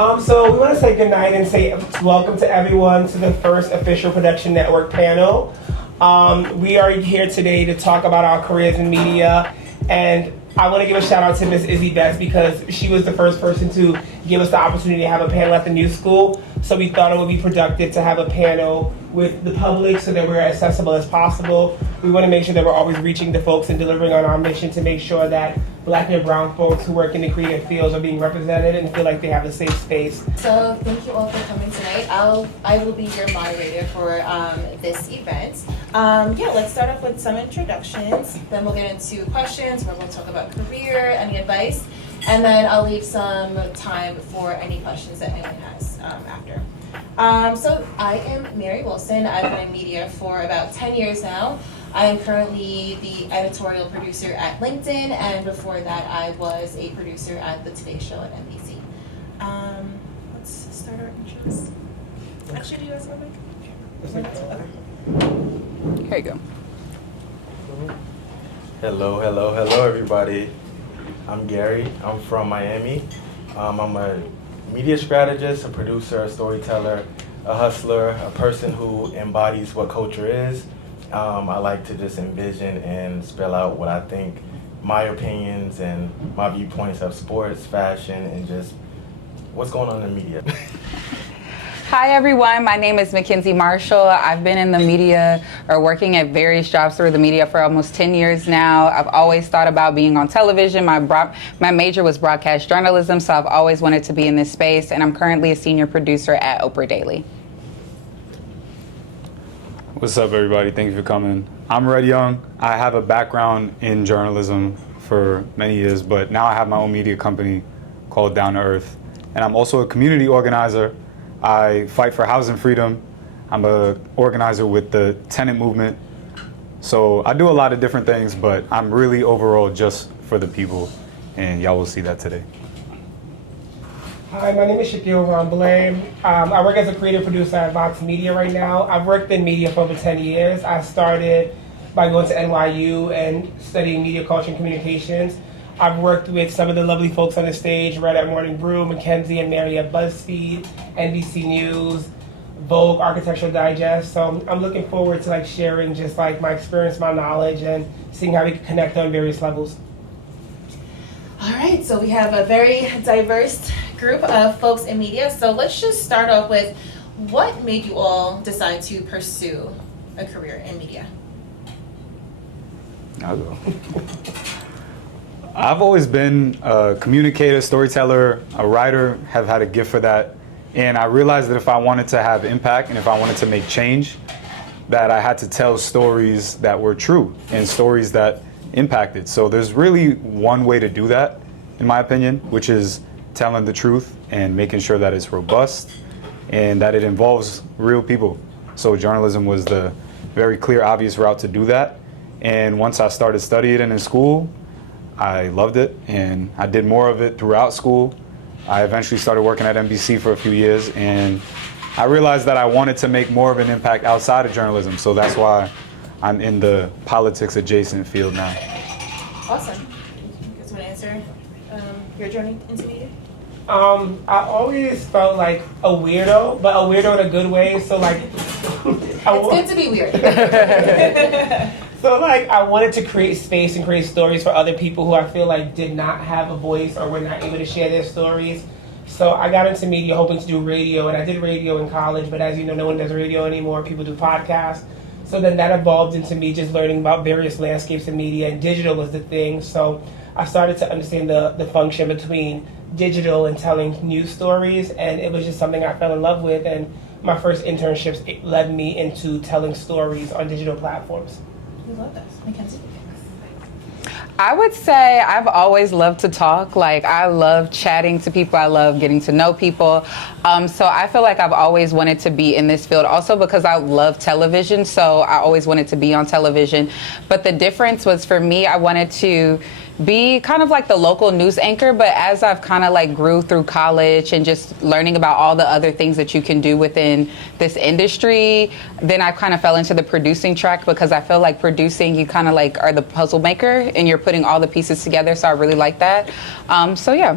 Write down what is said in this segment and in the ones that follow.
So we want to say goodnight and say welcome to everyone to the first official Production Network panel. We are here today to talk about our careers in media, and I want to give a shout out to Miss Izzy Best because she was the first person to give us the opportunity to have a panel at the New School. So we thought it would be productive to have a panel with the public so that we're as accessible as possible. We want to make sure that we're always reaching the folks and delivering on our mission to make sure that Black and brown folks who work in the creative fields are being represented and feel like they have a safe space. So thank you all for coming tonight. I will be your moderator for this event. Let's start off with some introductions. Then we'll get into questions where we'll talk about career, any advice, and then I'll leave some time for any questions that anyone has after. So I am Mary Wilson. I've been in media for about 10 years now. I am currently the editorial producer at LinkedIn, and before that I was a producer at The Today Show at NBC. Let's start our intros. Actually, do you guys want to make? Okay. Here you go. Hello, everybody. I'm Gary. I'm from Miami. I'm a media strategist, a producer, a storyteller, a hustler, a person who embodies what culture is. I like to just envision and spell out what I think my opinions and my viewpoints of sports, fashion, and just what's going on in the media. Hi everyone, my name is Mackenzie Marshall. I've been in the media or working at various jobs through the media for almost 10 years now. I've always thought about being on television. My major was broadcast journalism, so I've always wanted to be in this space, and I'm currently a senior producer at Oprah Daily. What's up, everybody? Thank you for coming. I'm Red Young. I have a background in journalism for many years, but now I have my own media company called Down to Earth. And I'm also a community organizer. I fight for housing freedom. I'm an organizer with the tenant movement. So I do a lot of different things, but I'm really overall just for the people, and y'all will see that today. Hi, my name is Shaquille Ramblay. I work as a creative producer at Vox Media right now. I've worked in media for over 10 years. I started by going to NYU and studying media culture and communications. I've worked with some of the lovely folks on the stage, Red at Morning Brew, Mackenzie and Mary at BuzzFeed, NBC News, Vogue, Architectural Digest. So I'm looking forward to sharing just my experience, my knowledge, and seeing how we can connect on various levels. All right, so we have a very diverse group of folks in media. So let's just start off with what made you all decide to pursue a career in media? I'll go. I've always been a communicator, storyteller, a writer, have had a gift for that. And I realized that if I wanted to have impact and if I wanted to make change, that I had to tell stories that were true and stories that impacted. So there's really one way to do that, in my opinion, which is telling the truth and making sure that it's robust and that it involves real people. So journalism was the very clear, obvious route to do that. And once I started studying it in school, I loved it, and I did more of it throughout school. I eventually started working at NBC for a few years, and I realized that I wanted to make more of an impact outside of journalism. So that's why I'm in the politics adjacent field now. Awesome. You guys want to answer your journey into media? I always felt like a weirdo, but a weirdo in a good way. So it's good to be weird. So I wanted to create space and create stories for other people who I feel like did not have a voice or were not able to share their stories. So I got into media hoping to do radio, and I did radio in college, but as you know, no one does radio anymore. People do podcasts. So then that evolved into me just learning about various landscapes in media, and digital was the thing. So I started to understand the function between digital and telling news stories, and it was just something I fell in love with, and my first internships led me into telling stories on digital platforms. We love this. Mackenzie? I would say I've always loved to talk. I love chatting to people. I love getting to know people. So I feel like I've always wanted to be in this field also because I love television. So I always wanted to be on television. But the difference was for me, I wanted to be kind of like the local news anchor, but as I've kind of grew through college and just learning about all the other things that you can do within this industry, then I kind of fell into the producing track because I feel like producing, you kind of are the puzzle maker and you're putting all the pieces together. So I really like that. So yeah.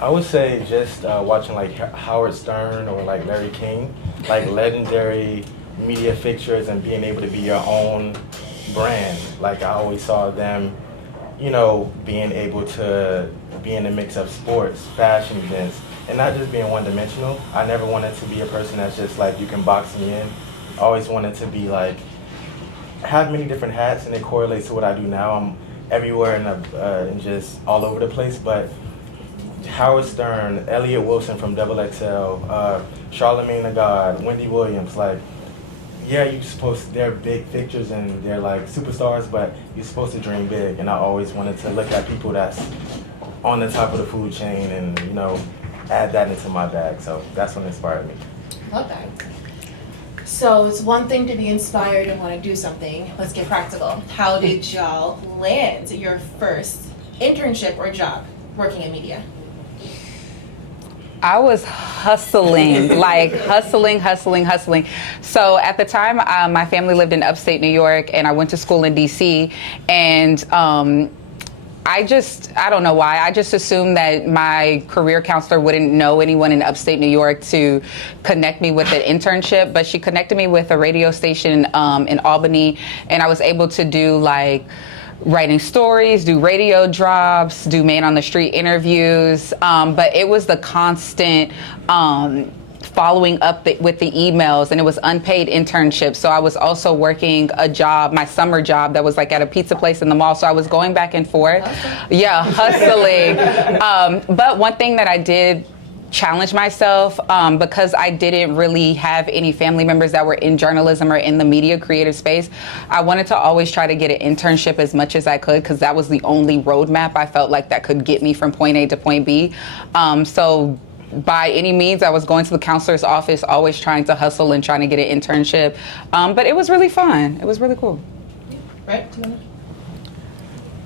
I would say just watching like Howard Stern or like Larry King, like legendary media fixtures, and being able to be your own brand. Like I always saw them, you know, being able to be in the mix of sports, fashion events, and not just being one-dimensional. I never wanted to be a person that's just like, you can box me in. I always wanted to be like, have many different hats, and it correlates to what I do now. I'm everywhere and just all over the place, but Howard Stern, Elliot Wilson from Double XL, Charlemagne the God, Wendy Williams, like, yeah, they're big fixtures and they're like superstars, but you're supposed to dream big. And I always wanted to look at people that's on the top of the food chain and, you know, add that into my bag. So that's what inspired me. Love that. So it's one thing to be inspired and want to do something. Let's get practical. How did y'all land your first internship or job working in media? I was hustling, like hustling. So at the time, my family lived in upstate New York, and I went to school in DC, and I don't know why, I just assumed that my career counselor wouldn't know anyone in upstate New York to connect me with an internship, but she connected me with a radio station in Albany, and I was able to do like writing stories, do radio drops, do man on the street interviews, but it was the constant following up with the emails, and it was unpaid internships. So I was also working a job, my summer job, that was like at a pizza place in the mall. So I was going back and forth. Yeah, hustling. But one thing that I did challenge myself, because I didn't really have any family members that were in journalism or in the media creative space, I wanted to always try to get an internship as much as I could, because that was the only roadmap I felt like that could get me from point A to point B. So by any means, I was going to the counselor's office, always trying to hustle and trying to get an internship. But it was really fun. It was really cool. Right?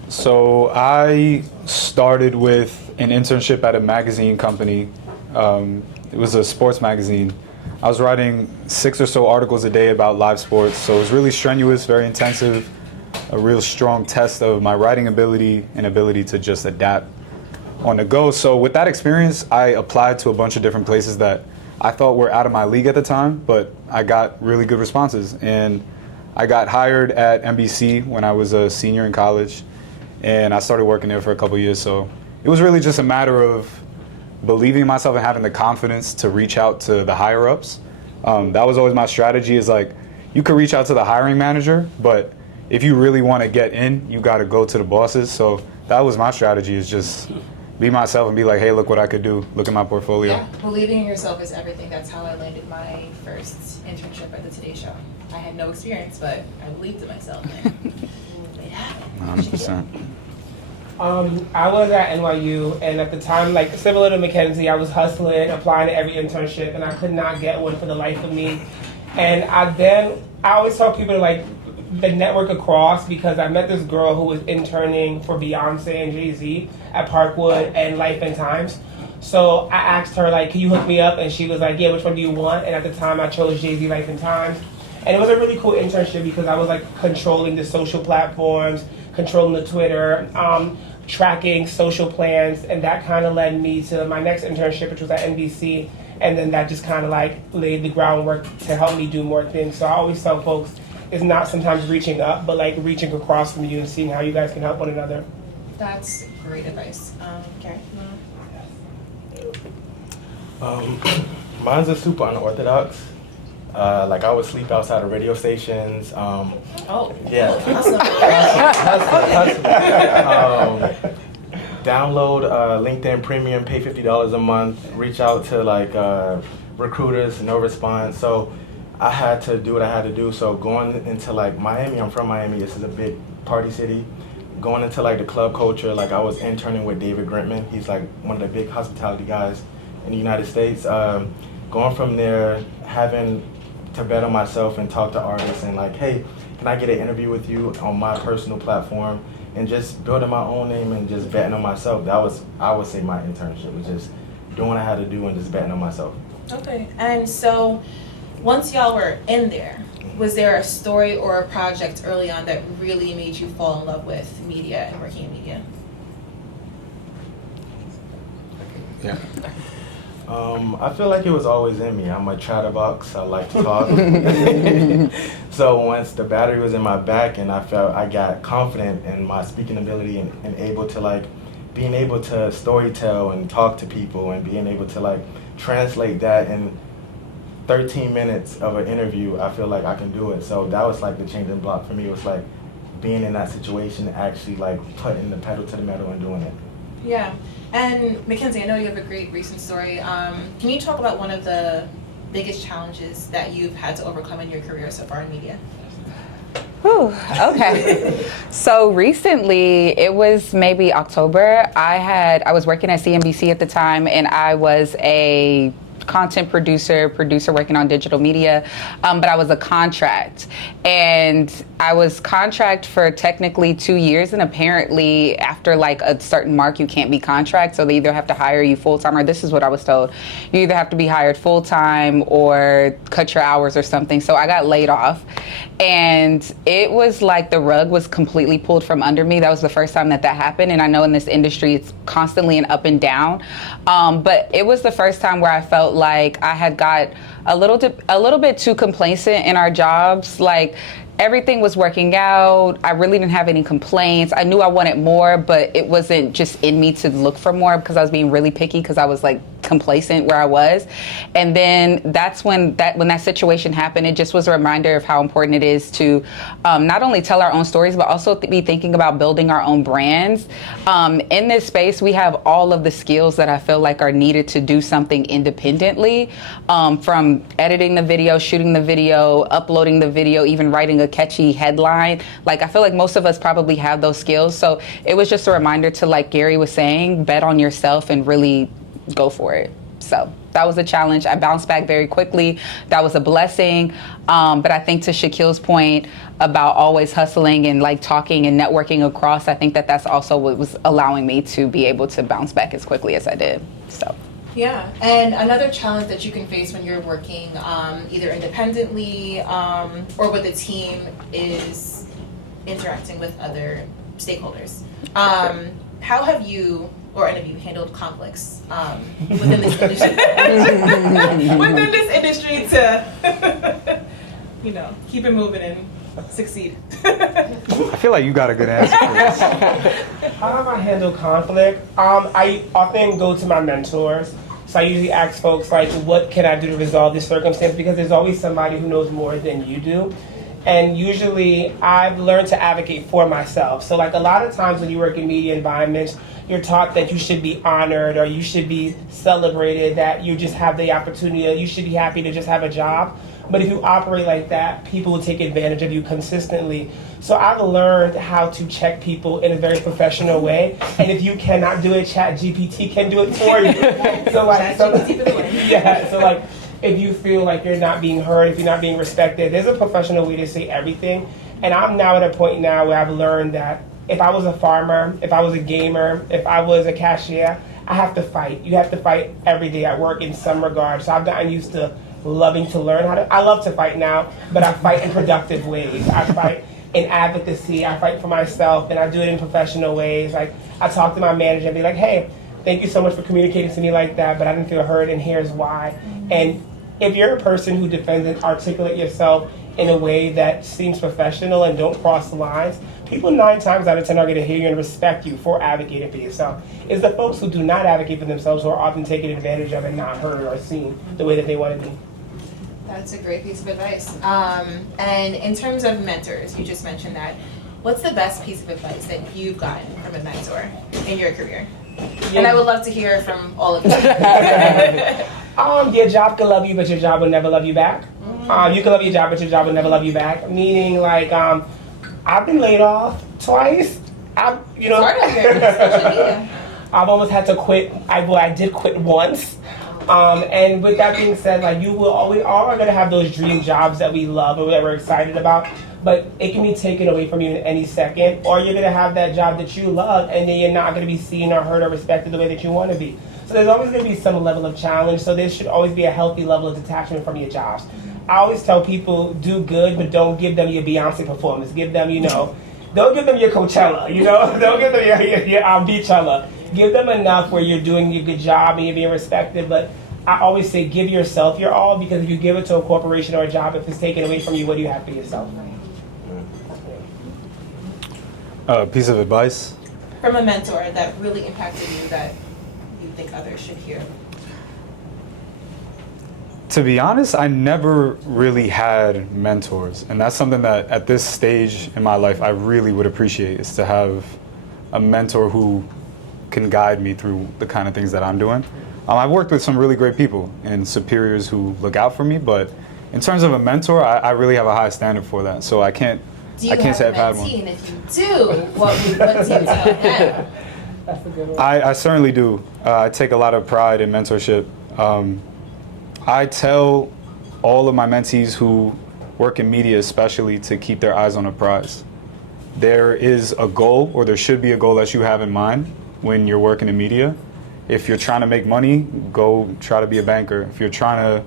So I started with an internship at a magazine company. It was a sports magazine. I was writing 6 or so articles a day about live sports, so it was really strenuous, very intensive, a real strong test of my writing ability and ability to just adapt on the go. So with that experience, I applied to a bunch of different places that I thought were out of my league at the time, but I got really good responses. And I got hired at NBC when I was a senior in college, and I started working there for a couple years. So it was really just a matter of believing in myself and having the confidence to reach out to the higher ups. That was always my strategy, is like, you could reach out to the hiring manager, but if you really want to get in, you got to go to the bosses. So that was my strategy, is just be myself and be like, hey, look what I could do. Look at my portfolio. Yeah, believing in yourself is everything. That's how I landed my first internship at the Today Show. I had no experience, but I believed in myself. It happened. 100%. I was at NYU, and at the time, like similar to Mackenzie, I was hustling, applying to every internship, and I could not get one for the life of me. And I always tell people to like the network across, because I met this girl who was interning for Beyonce and Jay-Z at Parkwood and Life and Times. So I asked her, like, can you hook me up? And she was like, yeah, which one do you want? And at the time, I chose Jay-Z, Life and Times. And it was a really cool internship because I was like controlling the social platforms, controlling the Twitter, tracking social plans, and that kind of led me to my next internship, which was at NBC, and then that just kind of like laid the groundwork to help me do more things. So I always tell folks, it's not sometimes reaching up, but like reaching across from you and seeing how you guys can help one another. That's great advice. Karen? Mine's a super unorthodox. Like I would sleep outside of radio stations. Yeah. Awesome. Download LinkedIn Premium, pay $50 a month. Reach out to like recruiters, no response. So I had to do what I had to do. So going into like Miami, I'm from Miami. This is a big party city. Going into like the club culture, like I was interning with David Grintman. He's like one of the big hospitality guys in the United States. Going from there, having to bet on myself and talk to artists and like, hey, can I get an interview with you on my personal platform, and just building my own name and just betting on myself. That was, I would say, my internship, was just doing what I had to do and just betting on myself. Okay, and so once y'all were in there, was there a story or a project early on that really made you fall in love with media and working in media? Yeah. I feel like it was always in me. I'm a chatterbox. I like to talk. So once the battery was in my back and I got confident in my speaking ability and able to being able to storytell and talk to people and being able to translate that in 13 minutes of an interview, I feel like I can do it. So that was the changing block for me. It was being in that situation, actually putting the pedal to the metal and doing it. Yeah. And Mackenzie, I know you have a great recent story. Can you talk about one of the biggest challenges that you've had to overcome in your career so far in media? Whew, okay. So recently, it was maybe October, I was working at CNBC at the time, and I was a content producer working on digital media, but I was a contract. And I was contract for technically 2 years, and apparently after a certain mark, you can't be contract, so they either have to hire you full-time, or this is what I was told. You either have to be hired full-time or cut your hours or something. So I got laid off, and it was like the rug was completely pulled from under me. That was the first time that happened, and I know in this industry it's constantly an up and down, but it was the first time where I felt like I had got a little bit too complacent in our jobs. Everything was working out. I really didn't have any complaints. I knew I wanted more, but it wasn't just in me to look for more because I was being really picky because I was complacent where I was. And then that's when that situation happened. It just was a reminder of how important it is to not only tell our own stories, but also be thinking about building our own brands. In this space, we have all of the skills that I feel like are needed to do something independently, from editing the video, shooting the video, uploading the video, even writing a catchy headline. I feel like most of us probably have those skills. So it was just a reminder to, like Gary was saying, bet on yourself and really go for it. So that was a challenge. I bounced back very quickly. That was a blessing. But I think to Shaquille's point about always hustling and talking and networking across, I think that's also what was allowing me to be able to bounce back as quickly as I did. So. Yeah, and another challenge that you can face when you're working either independently or with a team is interacting with other stakeholders. How have you or any of you handled conflicts within this industry? Within this industry to, keep it moving and succeed. I feel like you got a good answer for this. How have I handled conflict? I often go to my mentors. So I usually ask folks what can I do to resolve this circumstance? Because there's always somebody who knows more than you do. And usually I've learned to advocate for myself. So a lot of times when you work in media environments, you're taught that you should be honored or you should be celebrated, that you just have the opportunity, you should be happy to just have a job. But if you operate like that, people will take advantage of you consistently. So I've learned how to check people in a very professional way. And if you cannot do it, ChatGPT can do it for you. So if you feel like you're not being heard, if you're not being respected, there's a professional way to say everything. And I'm now at a point now where I've learned that if I was a farmer, if I was a gamer, if I was a cashier, I have to fight. You have to fight every day at work in some regard. So I've gotten used to loving to learn how to. I love to fight now, but I fight in productive ways. I fight in advocacy. I fight for myself, and I do it in professional ways. I talk to my manager and be like, hey, thank you so much for communicating to me like that, but I didn't feel heard, and here's why. And if you're a person who defends and articulate yourself in a way that seems professional and don't cross the lines, people 9 times out of 10 are going to hear you and respect you for advocating for yourself. It's the folks who do not advocate for themselves who are often taken advantage of and not heard or seen the way that they want to be. That's a great piece of advice. And in terms of mentors, you just mentioned that. What's the best piece of advice that you've gotten from a mentor in your career? Yeah. And I would love to hear from all of you. Your job can love you, but your job will never love you back. You can love your job, but your job will never love you back. Meaning, I've been laid off twice. I've almost had to quit. I did quit once. And with that being said, you will always all are going to have those dream jobs that we love or that we're excited about, but it can be taken away from you in any second, or you're going to have that job that you love and then you're not going to be seen or heard or respected the way that you want to be. So there's always going to be some level of challenge, so there should always be a healthy level of detachment from your jobs. I always tell people, do good, but don't give them your Beyonce performance. Give them, don't give them your Coachella, don't give them your Beachella. give them enough where you're doing a good job and you're being respected, but I always say give yourself your all, because if you give it to a corporation or a job, if it's taken away from you, what do you have for yourself? Piece of advice? From a mentor that really impacted you that you think others should hear. To be honest, I never really had mentors, and that's something that at this stage in my life I really would appreciate, is to have a mentor who can guide me through the kind of things that I'm doing. I've worked with some really great people and superiors who look out for me, but in terms of a mentor, I really have a high standard for that. So I can't say I've had one. And if you do, what do you tell them? That's a good one. I certainly do. I take a lot of pride in mentorship. I tell all of my mentees who work in media especially to keep their eyes on a prize. There is a goal, or there should be a goal that you have in mind when you're working in media. If you're trying to make money, go try to be a banker. If you're trying to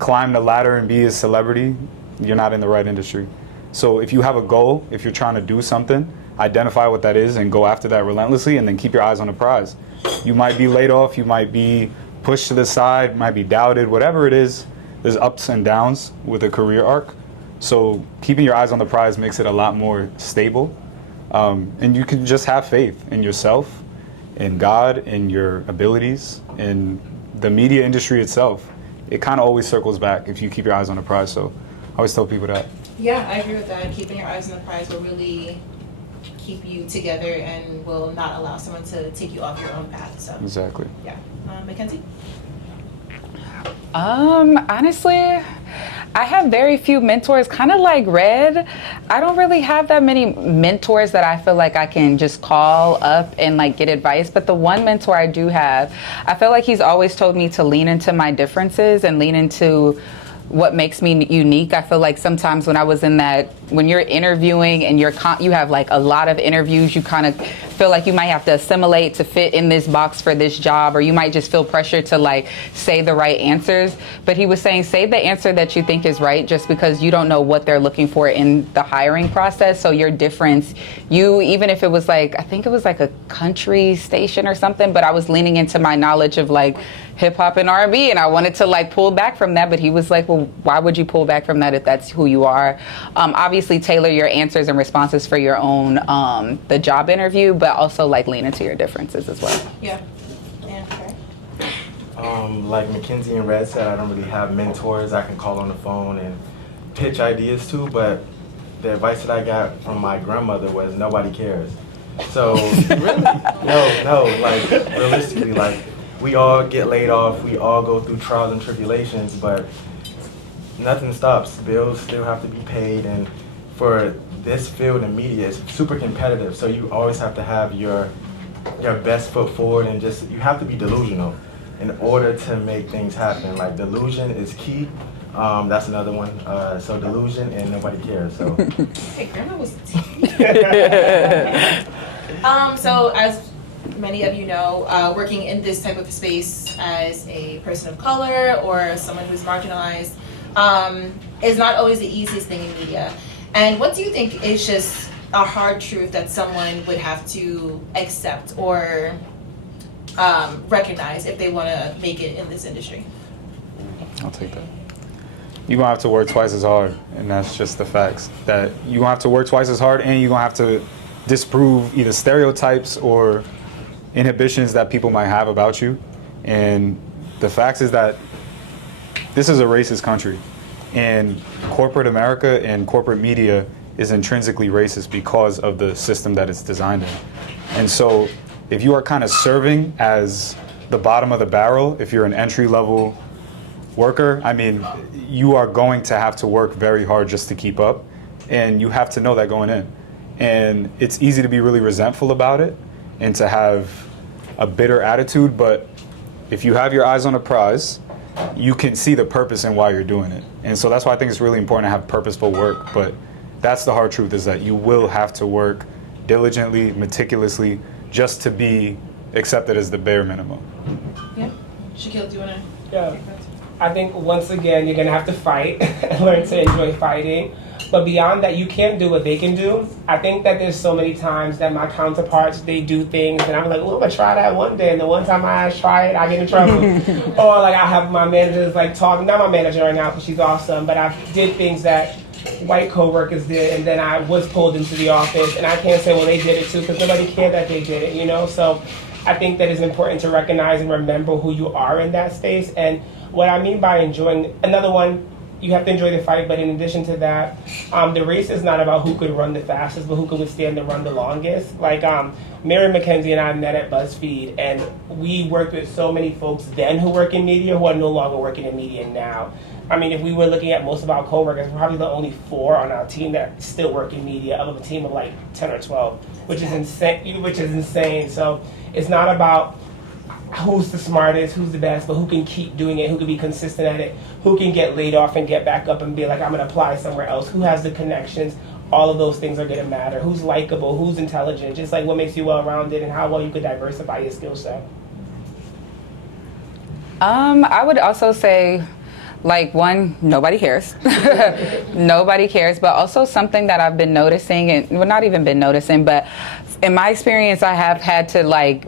climb the ladder and be a celebrity, you're not in the right industry. So if you have a goal, if you're trying to do something, identify what that is and go after that relentlessly, and then keep your eyes on the prize. You might be laid off, you might be pushed to the side, might be doubted, whatever it is, there's ups and downs with a career arc. So keeping your eyes on the prize makes it a lot more stable. And you can just have faith in yourself, in God, in your abilities, in the media industry itself. It kind of always circles back if you keep your eyes on the prize. So I always tell people that. Yeah, I agree with that. Keeping your eyes on the prize will really keep you together and will not allow someone to take you off your own path. So Exactly. yeah, Mackenzie. Honestly, I have very few mentors, kind of like Red. I don't really have that many mentors that I feel like I can just call up and like get advice. But the one mentor I do have, I feel like he's always told me to lean into my differences and lean into what makes me unique. I feel like sometimes when I was in that, when you're interviewing and you have like a lot of interviews, you kind of feel like you might have to assimilate to fit in this box for this job, or you might just feel pressure to like say the right answers. But he was saying, say the answer that you think is right, just because you don't know what they're looking for in the hiring process. So your difference, even if it was like, I think it was like a country station or something, but I was leaning into my knowledge of like hip hop and R&B, and I wanted to like pull back from that. But he was like, well, why would you pull back from that if that's who you are? Obviously tailor your answers and responses for your own, the job interview, but also like lean into your differences as well. Yeah. Okay. Like Mackenzie and Red said, I don't really have mentors I can call on the phone and pitch ideas to, but the advice that I got from my grandmother was nobody cares. So, no, like realistically, like we all get laid off, we all go through trials and tribulations, but nothing stops. Bills still have to be paid, and for this field in media, it's super competitive, so you always have to have your best foot forward, and just, you have to be delusional in order to make things happen. Like, delusion is key. That's another one. So delusion and nobody cares. So. Hey, grandma was. So as many of you know, working in this type of space as a person of color or someone who's marginalized is not always the easiest thing in media. And what do you think is just a hard truth that someone would have to accept or recognize if they want to make it in this industry? I'll take that. You're going to have to work twice as hard, and that's just the facts. That you're going to have to work twice as hard, and you're going to have to disprove either stereotypes or inhibitions that people might have about you. And the fact is that this is a racist country, and corporate America and corporate media is intrinsically racist because of the system that it's designed in. And so if you are kind of serving as the bottom of the barrel, if you're an entry-level worker, I mean, you are going to have to work very hard just to keep up, and you have to know that going in. And it's easy to be really resentful about it and to have a bitter attitude, but if you have your eyes on a prize, you can see the purpose in why you're doing it. And so that's why I think it's really important to have purposeful work, but that's the hard truth, is that you will have to work diligently, meticulously, just to be accepted as the bare minimum. Yeah. Shaquille, do you want to? Yeah. I think once again, you're gonna have to fight and learn to enjoy fighting. But beyond that, you can't do what they can do. I think that there's so many times that my counterparts, they do things and I'm like, well, I'm gonna try that one day. And the one time I try it, I get in trouble. Or like I have my managers like talking, not my manager right now because she's awesome, but I did things that white co-workers did, and then I was pulled into the office, and I can't say, well, they did it too, because nobody cared that they did it, you know? So I think that it's important to recognize and remember who you are in that space. And what I mean by enjoying, another one, you have to enjoy the fight, but in addition to that, the race is not about who could run the fastest, but who could withstand the run the longest. Like, Mary McKenzie and I met at BuzzFeed, and we worked with so many folks then who work in media who are no longer working in media now. I mean, if we were looking at most of our coworkers, we're probably the only 4 on our team that still work in media, out of a team of like 10 or 12, which is insane. So it's not about who's the smartest, who's the best, but who can keep doing it, who can be consistent at it, who can get laid off and get back up and be like, I'm going to apply somewhere else, who has the connections. All of those things are going to matter. Who's likable, who's intelligent, just like what makes you well-rounded and how well you could diversify your skill set. I would also say, like, one, nobody cares. Nobody cares, but also something that I've been noticing, and well, not even been noticing, but in my experience, I have had to, like,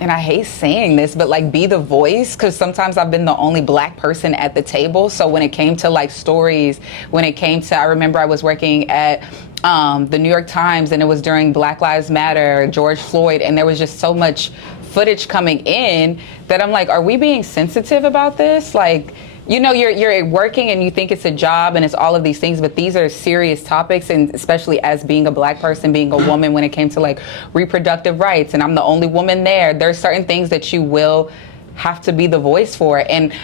and I hate saying this, but like be the voice, because sometimes I've been the only black person at the table. So when it came to like stories, when it came to, I remember I was working at the New York Times, and it was during Black Lives Matter, George Floyd, and there was just so much footage coming in that I'm like, are we being sensitive about this? Like, you know, you're working and you think it's a job and it's all of these things, but these are serious topics, and especially as being a black person, being a woman, when it came to like reproductive rights, and I'm the only woman there's certain things that you will have to be the voice for. And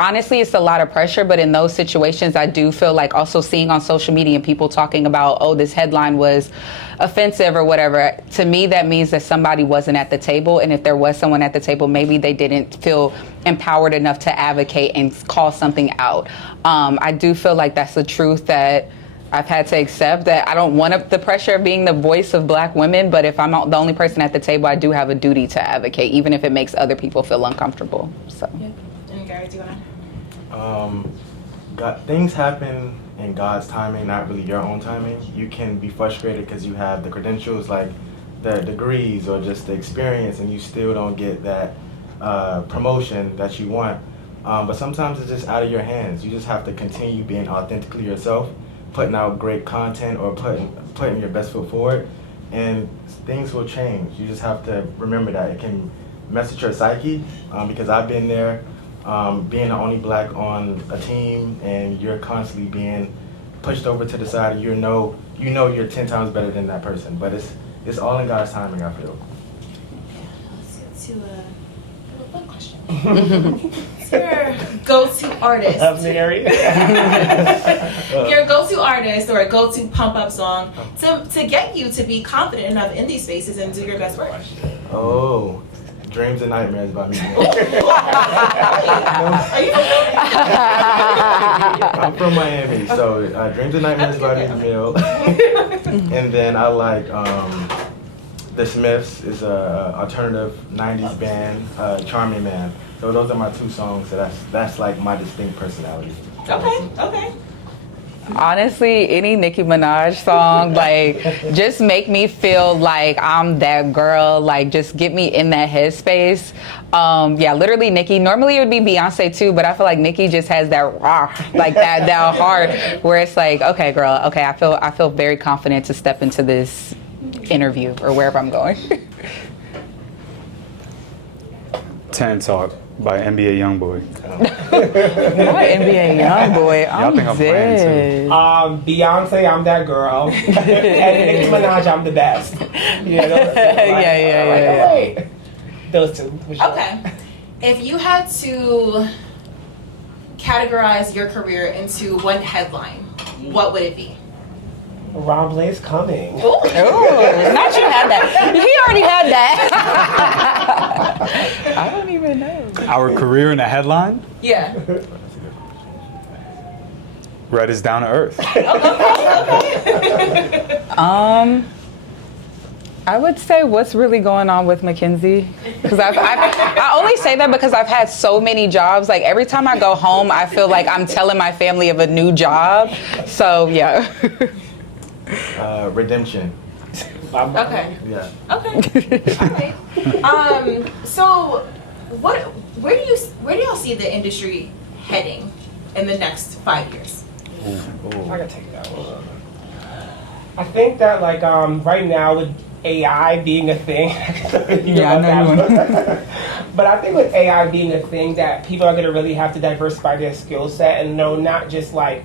honestly, it's a lot of pressure, but in those situations, I do feel like also seeing on social media and people talking about, oh, this headline was offensive or whatever, to me, that means that somebody wasn't at the table. And if there was someone at the table, maybe they didn't feel empowered enough to advocate and call something out. I do feel like that's the truth that I've had to accept, that I don't want the pressure of being the voice of black women, but if I'm the only person at the table, I do have a duty to advocate, even if it makes other people feel uncomfortable. So. Yeah. And Gary, do you want Things happen in God's timing, not really your own timing. You can be frustrated because you have the credentials, like the degrees or just the experience, and you still don't get that promotion that you want. But sometimes it's just out of your hands. You just have to continue being authentically yourself, putting out great content or putting your best foot forward, and things will change. You just have to remember that. It can mess with your psyche, because I've been there. Being the only black on a team, and you're constantly being pushed over to the side, and you know you're 10 times better than that person. But it's all in God's timing, I feel. Let's get to a fun question. What's your go-to artist? Mary. Your go-to artist or go-to pump-up song to get you to be confident enough in these spaces and do your best work. Oh. Dreams and Nightmares by me. Are you I'm from Miami, so Dreams and Nightmares by Meek Mill. And then I like The Smiths is a alternative 90s band, Charming Man. So those are my 2 songs. So that's like my distinct personality. Okay. Honestly, any Nicki Minaj song, like, just make me feel like I'm that girl, like, just get me in that headspace. Yeah, literally Nicki. Normally it would be Beyonce too, but I feel like Nicki just has that raw, like that heart where it's like, okay, girl, okay, I feel very confident to step into this interview or wherever I'm going. 10 Talk by NBA Youngboy. Not NBA Youngboy. Y'all think I'm playing too. Beyonce, I'm that girl. And Nicki Minaj, I'm the best. Yeah, yeah. Those 2. For sure. Okay. If you had to categorize your career into one headline, what would it be? Ron Blaze coming. Ooh, not you had that. He already had that. I don't even know. Our career in a headline? Yeah. Red is down to earth. I would say what's really going on with Mackenzie, because I only say that because I've had so many jobs. Like every time I go home, I feel like I'm telling my family of a new job. So yeah. Redemption. Okay. Yeah. Okay. All right. So, where do y'all see the industry heading in the next 5 years? I gotta take that one. I think that like right now with AI being a thing, Yeah, I know you want. but I think with AI being a thing that people are gonna really have to diversify their skill set and know not just like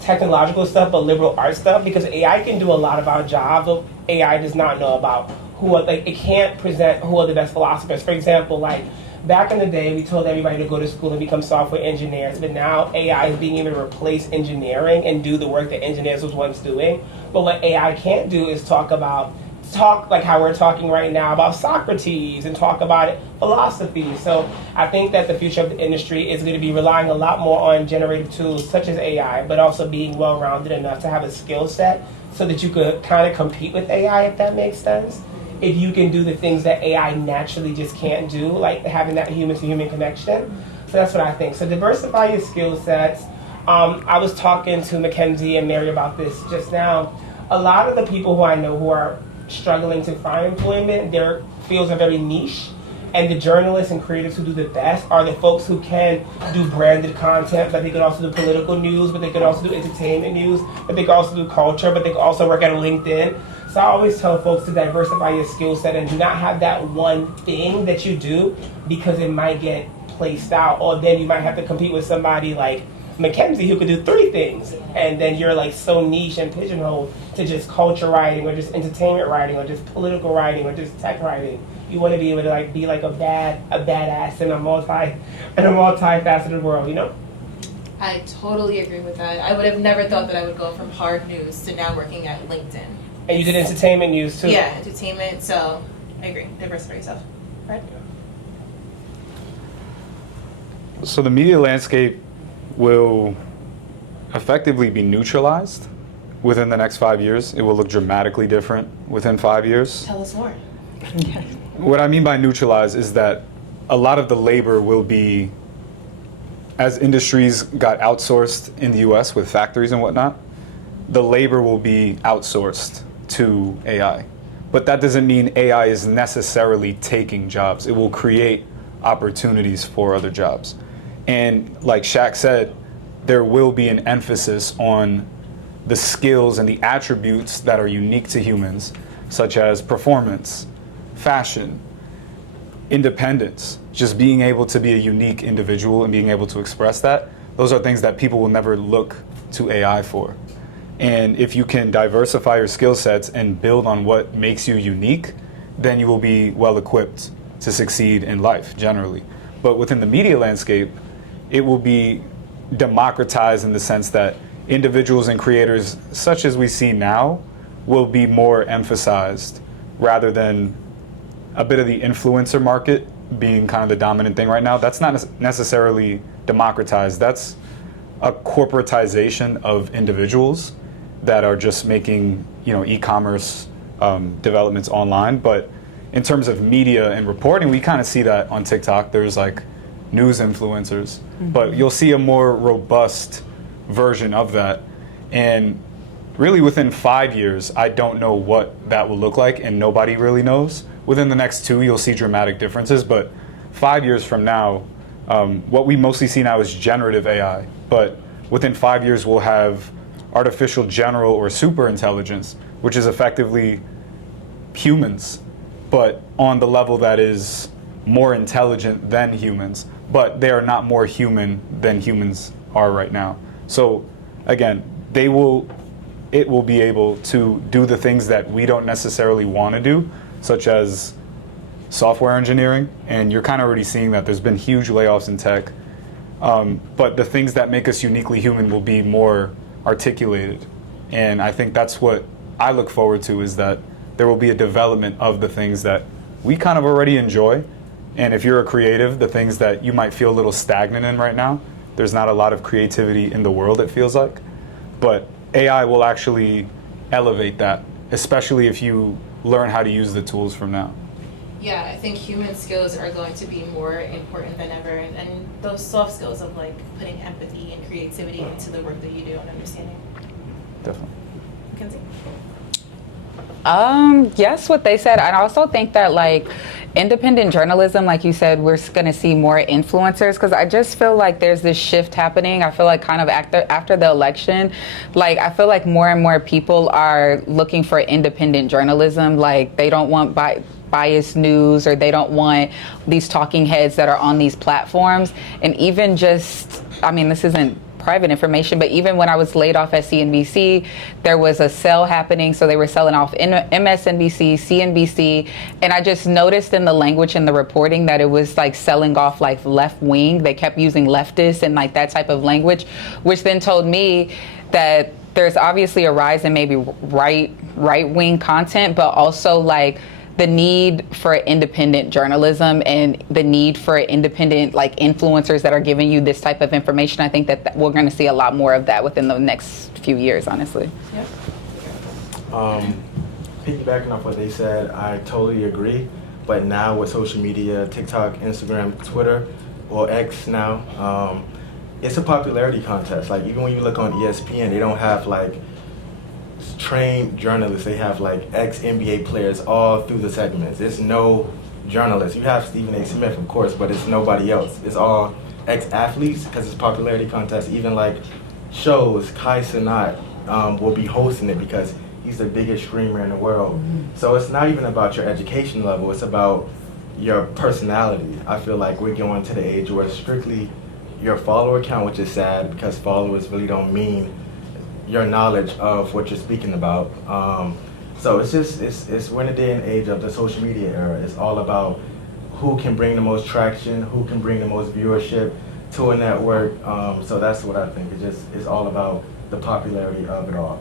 technological stuff but liberal arts stuff, because AI can do a lot of our jobs, but AI does not know about who are, like it can't present who are the best philosophers. For example, like back in the day, we told everybody to go to school and become software engineers, but now AI is being able to replace engineering and do the work that engineers was once doing. But what AI can't do is talk like how we're talking right now about Socrates and talk about philosophy. So I think that the future of the industry is going to be relying a lot more on generative tools such as AI, but also being well-rounded enough to have a skill set so that you could kind of compete with AI, if that makes sense. If you can do the things that AI naturally just can't do, like having that human-to-human connection. So that's what I think. So diversify your skill sets. I was talking to Mackenzie and Mary about this just now. A lot of the people who I know who are struggling to find employment, their fields are very niche. And the journalists and creatives who do the best are the folks who can do branded content, but they can also do political news, but they can also do entertainment news, but they can also do culture, but they can also work at LinkedIn. So I always tell folks to diversify your skill set and do not have that one thing that you do, because it might get placed out, or then you might have to compete with somebody like Mackenzie who could do 3 things, and then you're like so niche and pigeonholed to just culture writing or just entertainment writing or just political writing or just tech writing. You want to be able to like be like a badass in a multifaceted world, you know? I totally agree with that. I would have never thought that I would go from hard news to now working at LinkedIn. And you did entertainment news too. Yeah, entertainment. So I agree. Diversify yourself. Right? So the media landscape will effectively be neutralized within the next 5 years. It will look dramatically different within 5 years. Tell us more. What I mean by neutralized is that a lot of the labor will be, as industries got outsourced in the US with factories and whatnot, the labor will be outsourced to AI. But that doesn't mean AI is necessarily taking jobs. It will create opportunities for other jobs. And like Shaq said, there will be an emphasis on the skills and the attributes that are unique to humans, such as performance, fashion, independence, just being able to be a unique individual and being able to express that. Those are things that people will never look to AI for. And if you can diversify your skill sets and build on what makes you unique, then you will be well equipped to succeed in life generally. But within the media landscape, it will be democratized in the sense that individuals and creators such as we see now will be more emphasized, rather than a bit of the influencer market being kind of the dominant thing right now. That's not necessarily democratized. That's a corporatization of individuals that are just making, e-commerce developments online. But in terms of media and reporting, we kind of see that on TikTok. There's like news influencers, but you'll see a more robust version of that. And really within 5 years, I don't know what that will look like, and nobody really knows. Within the next 2, you'll see dramatic differences, but 5 years from now, what we mostly see now is generative AI, but within 5 years, we'll have artificial general or super intelligence, which is effectively humans, but on the level that is more intelligent than humans, but they are not more human than humans are right now. So again, it will be able to do the things that we don't necessarily want to do, such as software engineering, and you're kind of already seeing that there's been huge layoffs in tech. But the things that make us uniquely human will be more articulated. And I think that's what I look forward to, is that there will be a development of the things that we kind of already enjoy. And if you're a creative, the things that you might feel a little stagnant in right now, there's not a lot of creativity in the world, it feels like. But AI will actually elevate that, especially if you learn how to use the tools from now. Yeah, I think human skills are going to be more important than ever, and those soft skills of like putting empathy and creativity into the work that you do and understanding. Definitely. Mackenzie? Yes, what they said. I also think that like independent journalism, like you said, we're going to see more influencers, because I just feel like there's this shift happening. I feel like kind of after the election, like I feel like more and more people are looking for independent journalism. Like they don't want biased news, or they don't want these talking heads that are on these platforms. And even just, I mean, this isn't private information, but even when I was laid off at CNBC, there was a sale happening. So they were selling off MSNBC, CNBC, and I just noticed in the language and the reporting that it was like selling off like left wing. They kept using leftist and like that type of language, which then told me that there's obviously a rise in maybe right wing content, but also like the need for independent journalism and the need for independent like influencers that are giving you this type of information. I think that we're going to see a lot more of that within the next few years, honestly. Yeah. Piggybacking off what they said, I totally agree. But now with social media, TikTok, Instagram, Twitter, or X now, it's a popularity contest. Like even when you look on ESPN, they don't have like trained journalists. They have like ex-NBA players all through the segments. There's no journalists. You have Stephen A. Smith, of course, but it's nobody else. It's all ex-athletes, because it's popularity contest. Even like shows, Kai Cenat will be hosting it because he's the biggest streamer in the world. So it's not even about your education level. It's about your personality. I feel like we're going to the age where it's strictly your follower count, which is sad because followers really don't mean your knowledge of what you're speaking about. So it's we're in a day and age of the social media era. It's all about who can bring the most traction, who can bring the most viewership to a network. So that's what I think. It's all about the popularity of it all.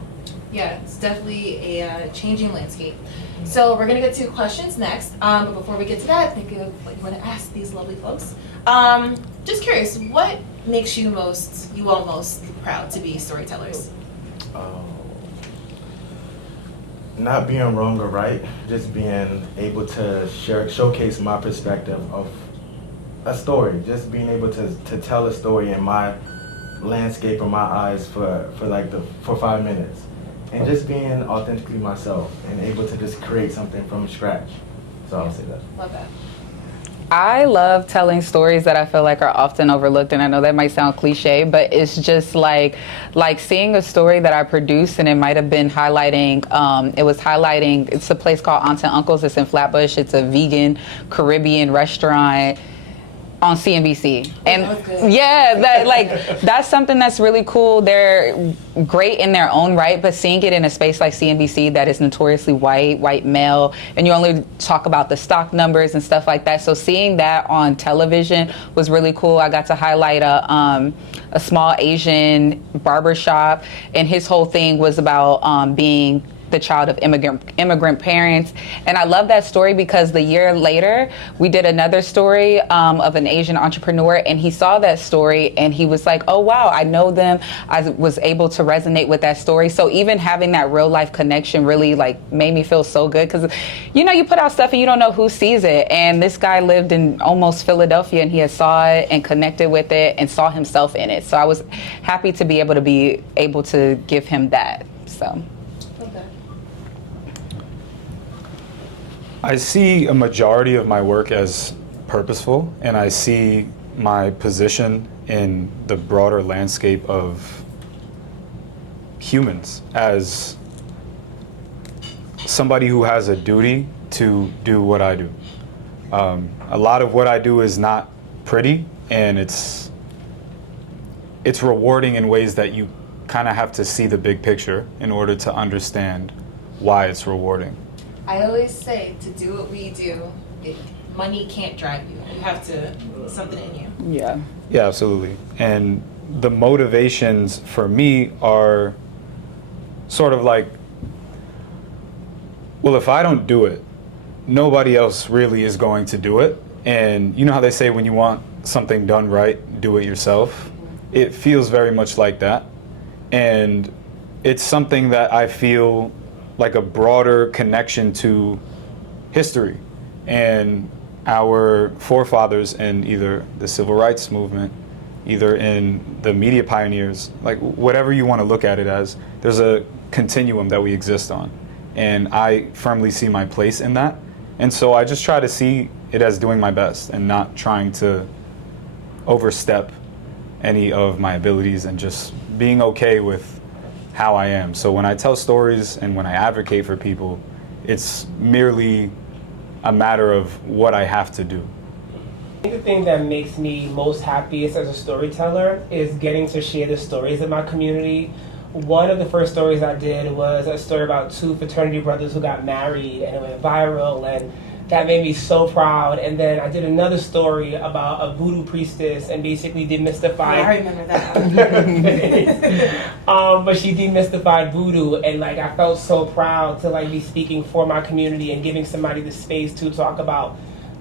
Yeah, it's definitely a changing landscape. So we're gonna get to questions next. But before we get to that, think of what you want to ask these lovely folks. Just curious, what makes you all most proud to be storytellers? Not being wrong or right, just being able to showcase my perspective of a story, just being able to tell a story in my landscape or my eyes for 5 minutes, and just being authentically myself and able to just create something from scratch. So I'll say that. Love that. I love telling stories that I feel like are often overlooked, and I know that might sound cliche, but it's just like seeing a story that I produced, and it might have been highlighting, it's a place called Aunts and Uncles. It's in Flatbush. It's a vegan Caribbean restaurant on CNBC. And yeah, that's something that's really cool. They're great in their own right, but seeing it in a space like CNBC that is notoriously white male, and you only talk about the stock numbers and stuff like that. So seeing that on television was really cool. I got to highlight a small Asian barbershop, and his whole thing was about being the child of immigrant parents. And I love that story because the year later, we did another story of an Asian entrepreneur, and he saw that story and he was like, oh wow, I know them. I was able to resonate with that story. So even having that real life connection really made me feel so good, because you put out stuff and you don't know who sees it. And this guy lived in almost Philadelphia, and he had saw it and connected with it and saw himself in it. So I was happy to be able to give him that. So. I see a majority of my work as purposeful, and I see my position in the broader landscape of humans as somebody who has a duty to do what I do. A lot of what I do is not pretty, and it's rewarding in ways that you kind of have to see the big picture in order to understand why it's rewarding. I always say, to do what we do, money can't drive you. You have something in you. Yeah. Yeah, absolutely. And the motivations for me are sort of like, well, if I don't do it, nobody else really is going to do it. And you know how they say when you want something done right, do it yourself? It feels very much like that. And it's something that I feel like a broader connection to history and our forefathers in either the civil rights movement, either in the media pioneers, like whatever you want to look at it as, there's a continuum that we exist on. And I firmly see my place in that. And so I just try to see it as doing my best and not trying to overstep any of my abilities and just being okay with how I am. So when I tell stories and when I advocate for people, it's merely a matter of what I have to do. I think the thing that makes me most happiest as a storyteller is getting to share the stories of my community. One of the first stories I did was a story about two fraternity brothers who got married, and it went viral, and that made me so proud. And then I did another story about a voodoo priestess and basically demystified. I remember that. But she demystified voodoo, and like I felt so proud to like be speaking for my community and giving somebody the space to talk about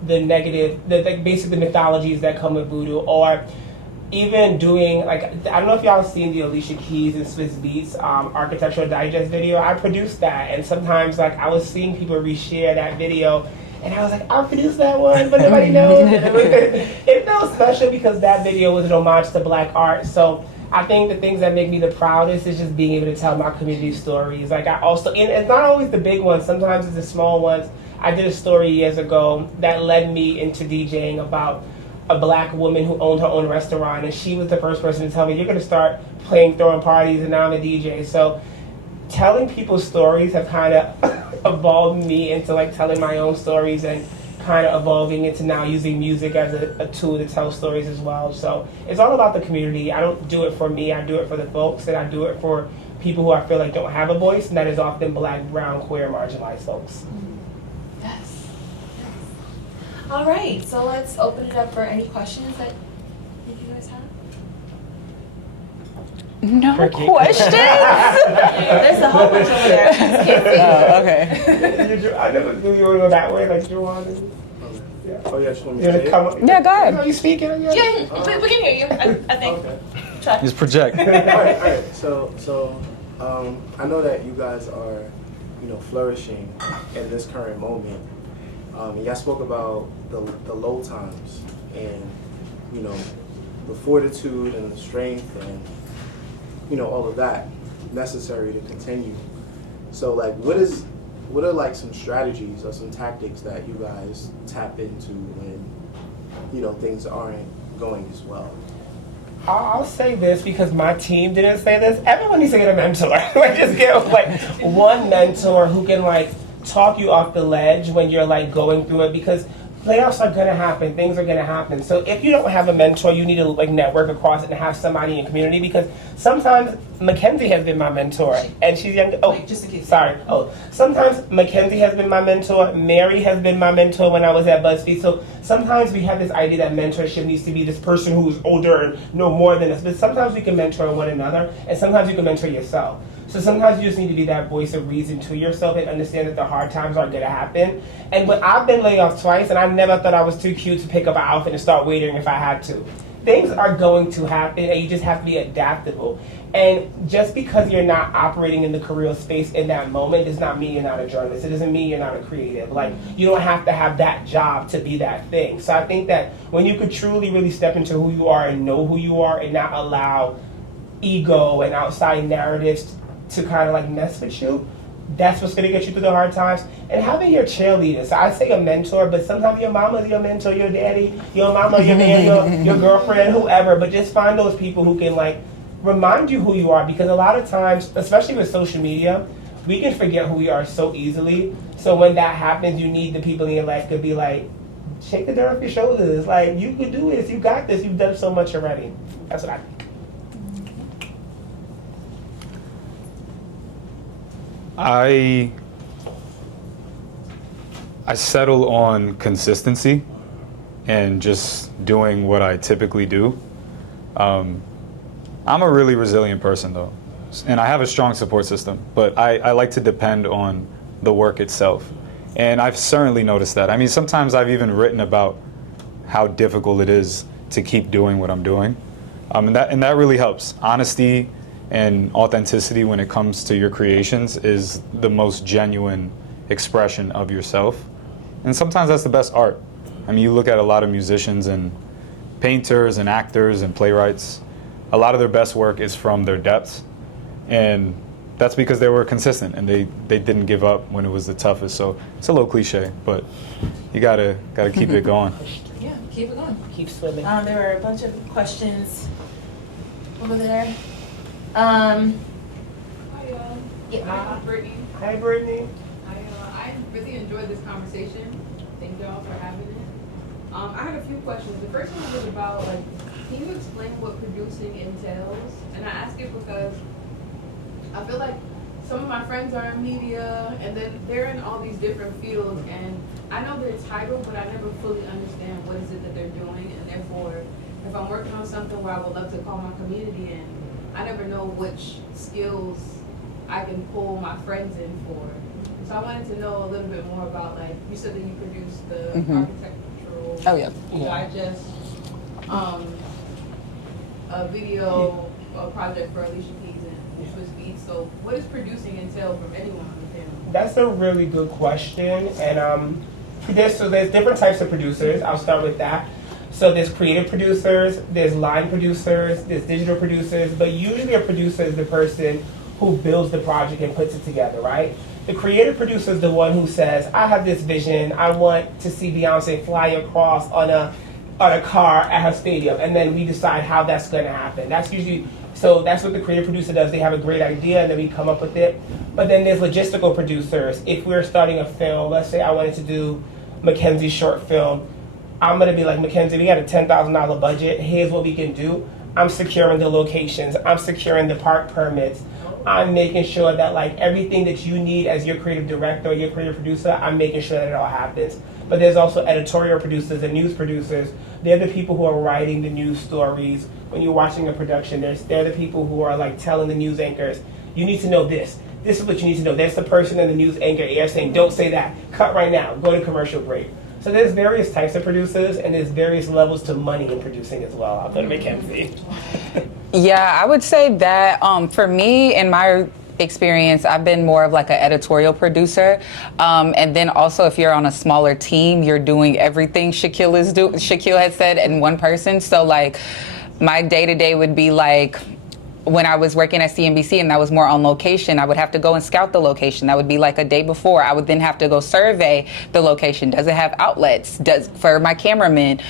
the negative, the basically mythologies that come with voodoo, or even doing like, I don't know if y'all seen the Alicia Keys and Swiss Beats Architectural Digest video. I produced that, and sometimes like I was seeing people reshare that video, and I was like, I produced that one, but nobody knows. It felt special because that video was an homage to Black art. So I think the things that make me the proudest is just being able to tell my community stories. Like I also, and it's not always the big ones, sometimes it's the small ones. I did a story years ago that led me into DJing about a Black woman who owned her own restaurant, and she was the first person to tell me, you're going to start throwing parties, and now I'm a DJ. So telling people's stories have kind of evolved me into like telling my own stories and kind of evolving into now using music as a tool to tell stories as well. So it's all about the community. I don't do it for me, I do it for the folks, and I do it for people who I feel like don't have a voice, and that is often Black, brown, queer, marginalized folks. Yes. All right, so let's open it up for any questions that you guys have. No Tricky. questions? There's a whole bunch over there. I just can't see. Okay. I never knew you were going that way, like you wanted. Yeah. Oh, yeah, just want me You to want to say it? come up? Yeah, go ahead. Are you speaking? Yeah, we can hear you, I think. Okay. Try. Just project. All right. So, I know that you guys are, flourishing in this current moment. And y'all spoke about the low times and, the fortitude and the strength and, all of that necessary to continue. So, like, what are like some strategies or some tactics that you guys tap into when, things aren't going as well? I'll say this because my team didn't say this. Everyone needs to get a mentor. Like, just get like one mentor who can like talk you off the ledge when you're like going through it, because layoffs are gonna happen, things are gonna happen. So if you don't have a mentor, you need to like network across it and have somebody in community, because sometimes Mackenzie has been my mentor and she's young. Oh, Wait, just in case. sorry. Oh, sometimes Mackenzie has been my mentor. Mary has been my mentor when I was at BuzzFeed. So sometimes we have this idea that mentorship needs to be this person who's older and know more than us, but sometimes we can mentor one another, and sometimes you can mentor yourself. So sometimes you just need to be that voice of reason to yourself and understand that the hard times are going to happen. And when I've been laid off twice, and I never thought I was too cute to pick up an outfit and start waiting if I had to. Things are going to happen, and you just have to be adaptable. And just because you're not operating in the career space in that moment does not mean you're not a journalist. It doesn't mean you're not a creative. Like, you don't have to have that job to be that thing. So I think that when you could truly really step into who you are and know who you are and not allow ego and outside narratives to kind of like mess with you, that's what's going to get you through the hard times. And having your cheerleaders. So I say a mentor, but sometimes your mama's your mentor, your daddy, your mama, your man, your girlfriend, whoever. But just find those people who can like remind you who you are, because a lot of times, especially with social media, we can forget who we are so easily. So when that happens, you need the people in your life to be like, shake the dirt off your shoulders. Like, you could do this. You got this. You've done so much already. That's what I think. I settle on consistency and just doing what I typically do. I'm a really resilient person though, and I have a strong support system, but I like to depend on the work itself. And I've certainly noticed that. I mean, sometimes I've even written about how difficult it is to keep doing what I'm doing. And that really helps. Honesty and authenticity when it comes to your creations is the most genuine expression of yourself. And sometimes that's the best art. I mean, you look at a lot of musicians and painters and actors and playwrights, a lot of their best work is from their depths. And that's because they were consistent and they didn't give up when it was the toughest. So it's a little cliche, but you gotta keep it going. Yeah, keep it going. Keep swimming. There were a bunch of questions over there. Hi, y'all. Yeah. I'm Brittany. Hi, Brittany. I really enjoyed this conversation. Thank y'all for having it. I had a few questions. The first one was about, like, can you explain what producing entails? And I ask it because I feel like some of my friends are in media, and then they're in all these different fields, and I know their title, but I never fully understand what is it that they're doing, and therefore, if I'm working on something where I would love to call my community in, I never know which skills I can pull my friends in for. So I wanted to know a little bit more about, like, you said that you produced the architectural Oh, yeah. digest, a video, a project for Alicia Keys and Swiss Beats. So what does producing entail from anyone on the panel? That's a really good question. And there's different types of producers. I'll start with that. So there's creative producers, there's line producers, there's digital producers, but usually a producer is the person who builds the project and puts it together, right? The creative producer is the one who says, I have this vision, I want to see Beyonce fly across on a car at her stadium, and then we decide how that's going to happen. That's what the creative producer does. They have a great idea, and then we come up with it. But then there's logistical producers. If we're starting a film, let's say I wanted to do Mackenzie's short film, I'm going to be like, Mackenzie, we got a $10,000 budget. Here's what we can do. I'm securing the locations. I'm securing the park permits. I'm making sure that, like, everything that you need as your creative director or your creative producer, I'm making sure that it all happens. But there's also editorial producers and news producers. They're the people who are writing the news stories. When you're watching a production, they're the people who are, like, telling the news anchors, you need to know this. This is what you need to know. There's the person in the news anchor ear saying, don't say that. Cut right now. Go to commercial break. So there's various types of producers, and there's various levels to money in producing as well. I'll go to Mackenzie. Yeah, I would say that for me, in my experience, I've been more of like an editorial producer. And then also if you're on a smaller team, you're doing everything Shaquille had said in one person. So like my day-to-day would be like, when I was working at CNBC and that was more on location, I would have to go and scout the location. That would be like a day before. I would then have to go survey the location. Does it have outlets? For my cameramen,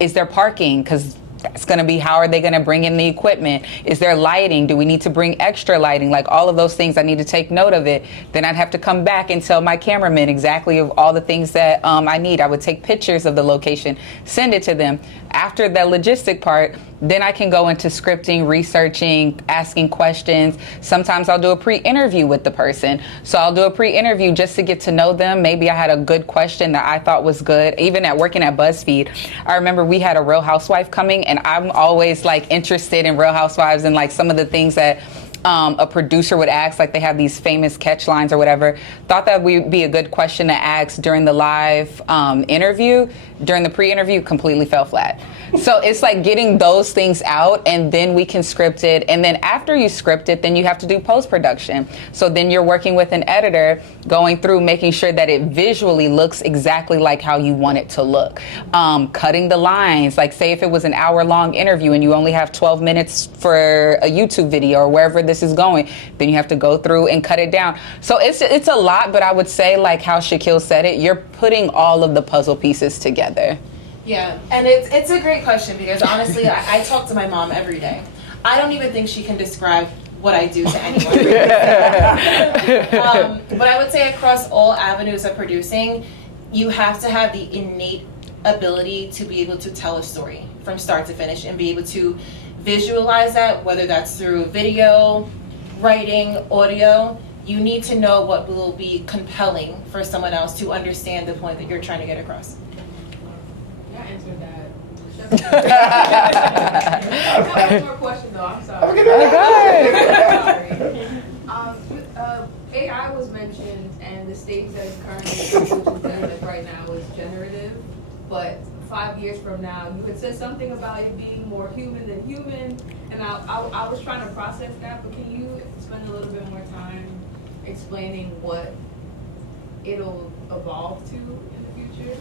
is there parking? Because that's going to be, how are they going to bring in the equipment? Is there lighting? Do we need to bring extra lighting? Like all of those things, I need to take note of it. Then I'd have to come back and tell my cameraman exactly of all the things that I need. I would take pictures of the location, send it to them. After the logistic part, then I can go into scripting, researching, asking questions. Sometimes I'll do a pre-interview with the person. So I'll do a pre-interview just to get to know them. Maybe I had a good question that I thought was good. Even at working at BuzzFeed, I remember we had a Real Housewife coming, and I'm always like interested in Real Housewives and like some of the things that a producer would ask, like they have these famous catch lines or whatever. Thought that would be a good question to ask during the live interview. During the pre-interview, completely fell flat. So it's like getting those things out, and then we can script it. And then after you script it, then you have to do post-production. So then you're working with an editor, going through, making sure that it visually looks exactly like how you want it to look. Cutting the lines, like say if it was an hour-long interview and you only have 12 minutes for a YouTube video or wherever this is going, then you have to go through and cut it down. So it's a lot, but I would say, like how Shaquille said it, you're putting all of the puzzle pieces together. Yeah, and it's a great question because honestly, I talk to my mom every day. I don't even think she can describe what I do to anyone. But I would say across all avenues of producing, you have to have the innate ability to be able to tell a story from start to finish and be able to visualize that, whether that's through video, writing, audio. You need to know what will be compelling for someone else to understand the point that you're trying to get across. I answered that. I have one more question though, I'm sorry. AI was mentioned, and the stage that it's currently, which is generative right now, is generative. But 5 years from now, you had said something about it being more human than human, and I was trying to process that, but can you spend a little bit more time explaining what it'll evolve to in the future?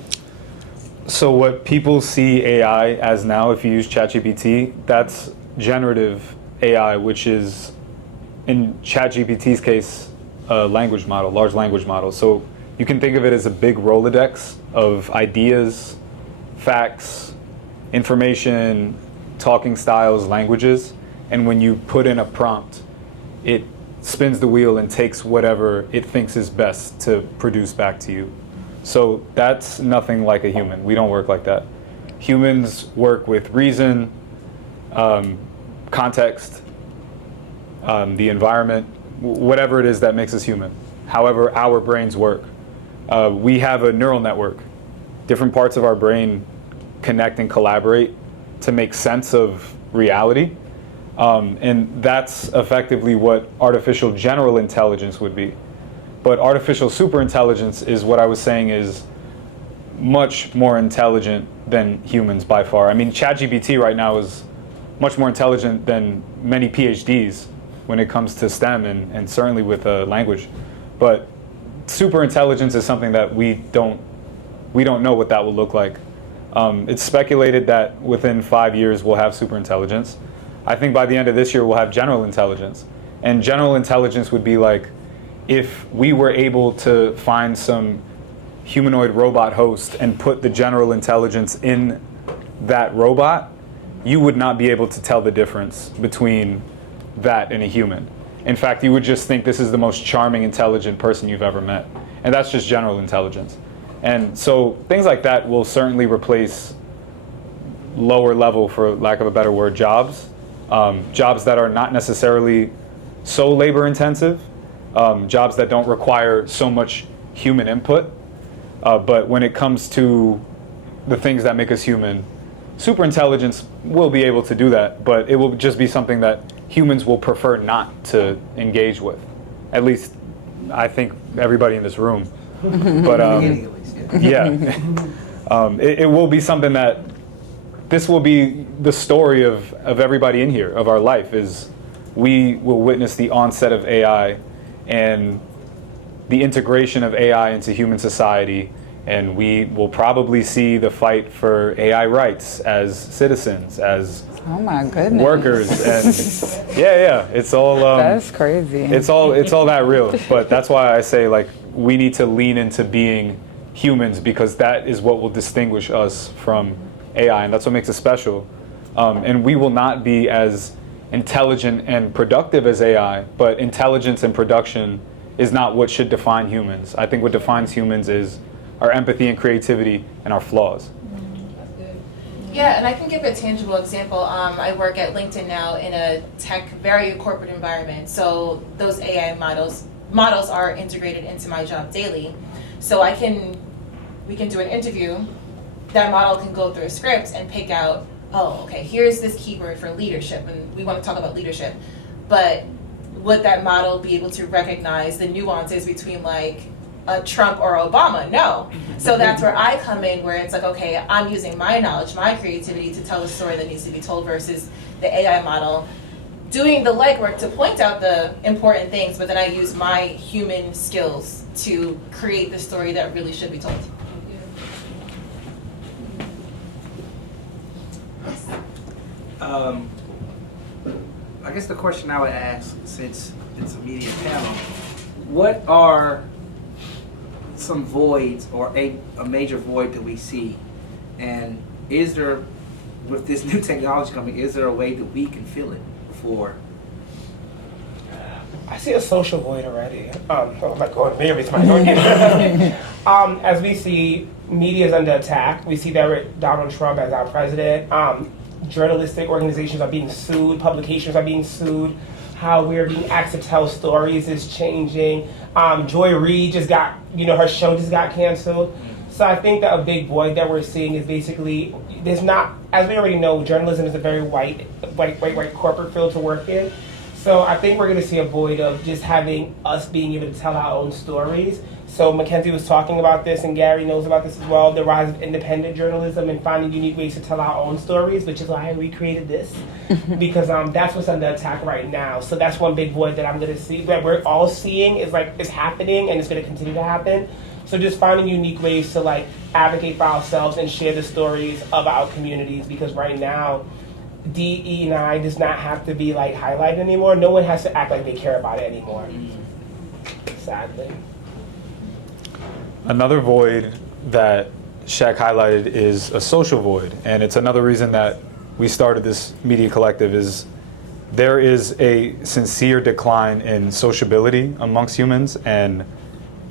So what people see AI as now, if you use ChatGPT, that's generative AI, which is, in ChatGPT's case, a language model, large language model. So you can think of it as a big Rolodex of ideas, facts, information, talking styles, languages. And when you put in a prompt, it spins the wheel and takes whatever it thinks is best to produce back to you. So that's nothing like a human. We don't work like that. Humans work with reason, context, the environment, whatever it is that makes us human. However our brains work. We have a neural network. Different parts of our brain connect and collaborate to make sense of reality. And that's effectively what artificial general intelligence would be. But artificial superintelligence is what I was saying is much more intelligent than humans by far. I mean, ChatGPT right now is much more intelligent than many PhDs when it comes to STEM and certainly with language. But superintelligence is something that we don't know what that will look like. It's speculated that within 5 years we'll have superintelligence. I think by the end of this year we'll have general intelligence. And general intelligence would be like if we were able to find some humanoid robot host and put the general intelligence in that robot, you would not be able to tell the difference between that and a human. In fact, you would just think this is the most charming, intelligent person you've ever met. And that's just general intelligence. And so things like that will certainly replace lower level, for lack of a better word, jobs. Jobs that are not necessarily so labor intensive, jobs that don't require so much human input. But when it comes to the things that make us human, superintelligence will be able to do that, but it will just be something that humans will prefer not to engage with. At least I think everybody in this room. But yeah, it will be something that this will be the story of everybody in here, of our life, is we will witness the onset of AI and the integration of AI into human society, and we will probably see the fight for AI rights as citizens, as Oh my goodness. workers, and yeah, it's all That's crazy. it's all that real. But that's why I say, like, we need to lean into being humans, because that is what will distinguish us from AI, and that's what makes us special. And we will not be as intelligent and productive as AI, but intelligence and production is not what should define humans. I think what defines humans is our empathy and creativity and our flaws. Yeah, and I can give a tangible example. I work at LinkedIn now in a tech, very corporate environment. So those AI models are integrated into my job daily. So we can do an interview. That model can go through a script and pick out, oh, okay, here's this keyword for leadership, and we want to talk about leadership. But would that model be able to recognize the nuances between like a Trump or Obama? No. So that's where I come in, where it's like, okay, I'm using my knowledge, my creativity to tell the story that needs to be told versus the AI model doing the legwork to point out the important things, but then I use my human skills to create the story that really should be told. I guess the question I would ask, since it's a media panel, what are some voids or a major void that we see? And is there, with this new technology coming, is there a way that we can fill it for? I see a social void already. I'm like, oh, maybe it's my As we see media is under attack, we see that with Donald Trump as our president. Journalistic organizations are being sued, publications are being sued, how we're being asked to tell stories is changing. Joy Reid just got, her show just got canceled. So I think that a big void that we're seeing is basically, there's not, as we already know, journalism is a very white corporate field to work in. So I think we're going to see a void of just having us being able to tell our own stories. So Mackenzie was talking about this, and Gary knows about this as well, the rise of independent journalism and finding unique ways to tell our own stories, which is why I recreated this, because that's what's under attack right now. So that's one big void that I'm going to see, that we're all seeing is like, it's happening and it's going to continue to happen. So just finding unique ways to like advocate for ourselves and share the stories of our communities, because right now, DE&I does not have to be like highlighted anymore. No one has to act like they care about it anymore, sadly. Another void that Shaq highlighted is a social void, and it's another reason that we started this media collective. Is there is a sincere decline in sociability amongst humans, and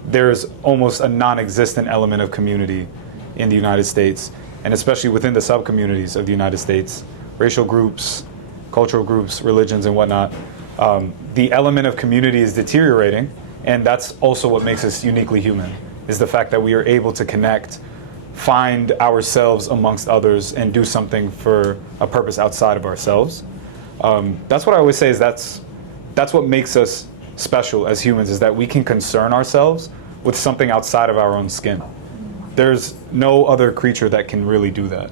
there's almost a non-existent element of community in the United States, and especially within the sub-communities of the United States, racial groups, cultural groups, religions, and whatnot. The element of community is deteriorating, and that's also what makes us uniquely human, is the fact that we are able to connect, find ourselves amongst others, and do something for a purpose outside of ourselves. That's what I always say, is that's what makes us special as humans, is that we can concern ourselves with something outside of our own skin. There's no other creature that can really do that.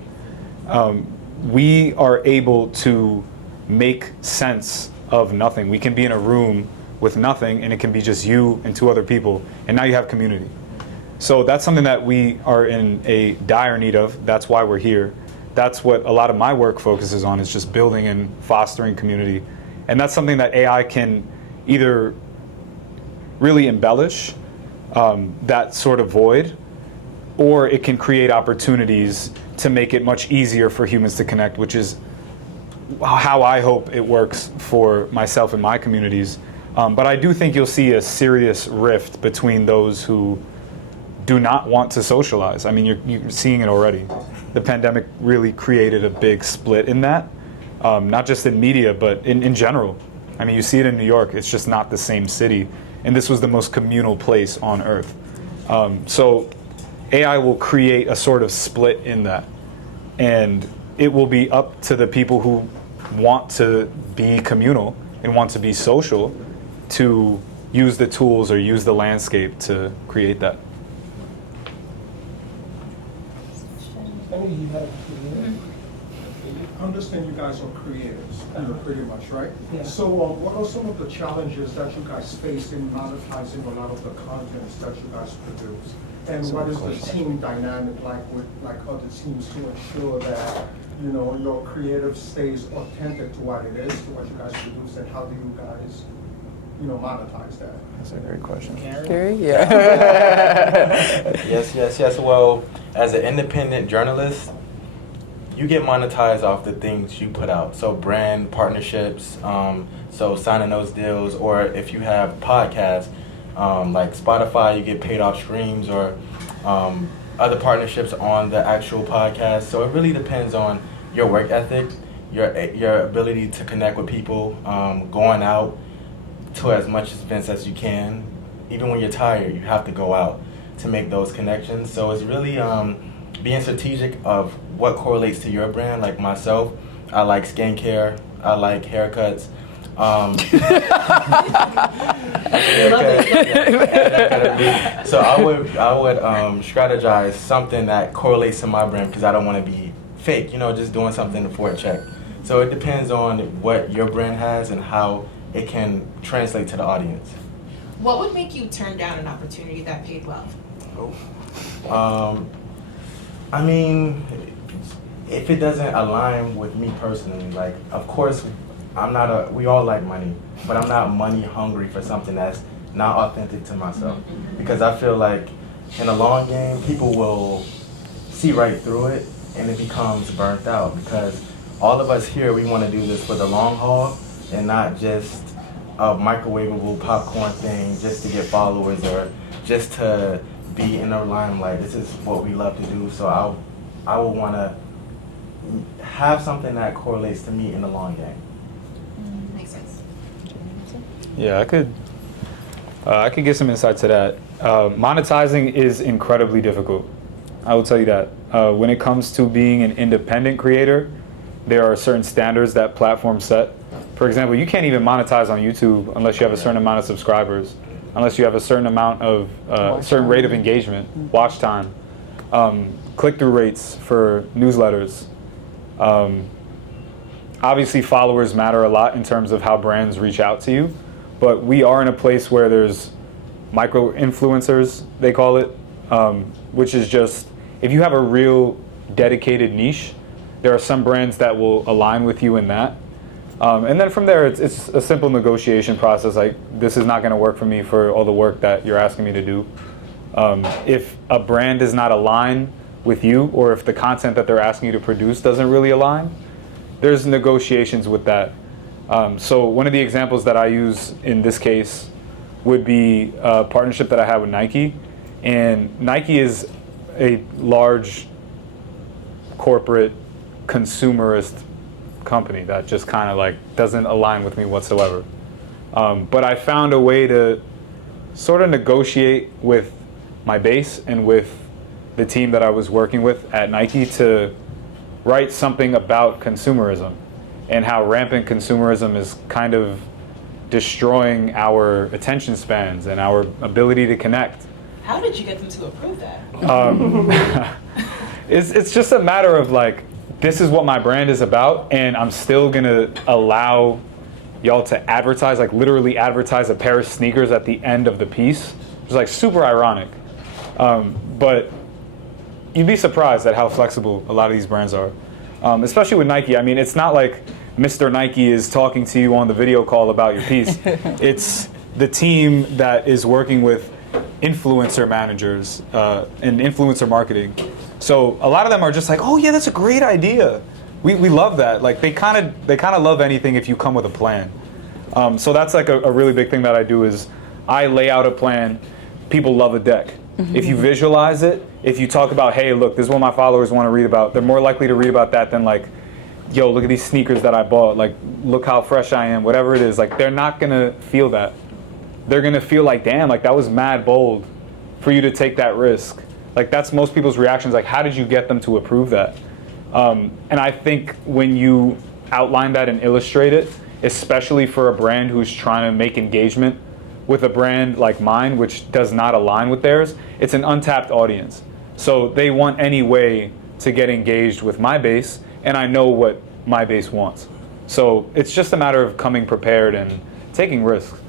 We are able to make sense of nothing. We can be in a room with nothing, and it can be just you and two other people, and now you have community. So that's something that we are in a dire need of. That's why we're here. That's what a lot of my work focuses on, is just building and fostering community. And that's something that AI can either really embellish that sort of void, or it can create opportunities to make it much easier for humans to connect, which is how I hope it works for myself and my communities. But I do think you'll see a serious rift between those who do not want to socialize. I mean, you're seeing it already. The pandemic really created a big split in that, not just in media, but in general. I mean, you see it in New York. It's just not the same city. And this was the most communal place on earth. So AI will create a sort of split in that. And it will be up to the people who want to be communal and want to be social to use the tools or use the landscape to create that. I understand you guys are creators, pretty much, right? Yeah. So what are some of the challenges that you guys face in monetizing a lot of the contents that you guys produce? And what is the team dynamic like with other teams to ensure that, you know, your creative stays authentic to what it is, to what you guys produce, and how do you guys, you know, monetize that? That's a great question. Gary? Yeah. Yes. Well, as an independent journalist, you get monetized off the things you put out. So brand partnerships, so signing those deals, or if you have podcasts, like Spotify, you get paid off streams, or other partnerships on the actual podcast. So it really depends on your work ethic, your ability to connect with people, going out to as much events as you can. Even when you're tired, you have to go out to make those connections. So it's really being strategic of what correlates to your brand. Like myself, I like skincare, I like haircuts. So I would strategize something that correlates to my brand, because I don't want to be fake, you know, just doing something for a check. So it depends on what your brand has and how it can translate to the audience. What would make you turn down an opportunity that paid well? I mean, if it doesn't align with me personally, like, of course, we all like money, but I'm not money hungry for something that's not authentic to myself. Because I feel like in the long game, people will see right through it and it becomes burnt out, because all of us here, we want to do this for the long haul and not just a microwavable popcorn thing just to get followers or just to be in the limelight. This is what we love to do, so I would want to have something that correlates to me in the long game. Makes sense. Yeah, I could get some insight to that. Monetizing is incredibly difficult. I will tell you that. When it comes to being an independent creator, there are certain standards that platforms set For example, you can't even monetize on YouTube unless you have a certain amount of subscribers, unless you have a certain amount of certain rate of engagement, watch time, click-through rates for newsletters. Obviously, followers matter a lot in terms of how brands reach out to you, but we are in a place where there's micro-influencers, they call it, which is just, if you have a real dedicated niche, there are some brands that will align with you in that. And then from there, it's a simple negotiation process. Like, this is not going to work for me for all the work that you're asking me to do. If a brand does not align with you, or if the content that they're asking you to produce doesn't really align, there's negotiations with that. So one of the examples that I use in this case would be a partnership that I had with Nike. And Nike is a large corporate consumerist company that just kind of like doesn't align with me whatsoever. But I found a way to sort of negotiate with my base and with the team that I was working with at Nike to write something about consumerism and how rampant consumerism is kind of destroying our attention spans and our ability to connect. How did you get them to approve that? It's just a matter of like, this is what my brand is about, and I'm still gonna allow y'all to advertise, like literally advertise a pair of sneakers at the end of the piece. It's like super ironic. But you'd be surprised at how flexible a lot of these brands are. Especially with Nike. I mean, it's not like Mr. Nike is talking to you on the video call about your piece. It's the team that is working with influencer managers and influencer marketing. So a lot of them are just like, oh yeah, that's a great idea. We love that. Like they kind of love anything if you come with a plan. So that's like a really big thing that I do is I lay out a plan. People love a deck. If you visualize it, if you talk about, hey, look, this is what my followers want to read about, they're more likely to read about that than like, yo, look at these sneakers that I bought. Like, look how fresh I am, whatever it is. Like, they're not going to feel that. They're going to feel like, damn, like that was mad bold for you to take that risk. Like, that's most people's reactions. Like, how did you get them to approve that? And I think when you outline that and illustrate it, especially for a brand who's trying to make engagement with a brand like mine, which does not align with theirs, it's an untapped audience. So they want any way to get engaged with my base, and I know what my base wants. So it's just a matter of coming prepared and taking risks.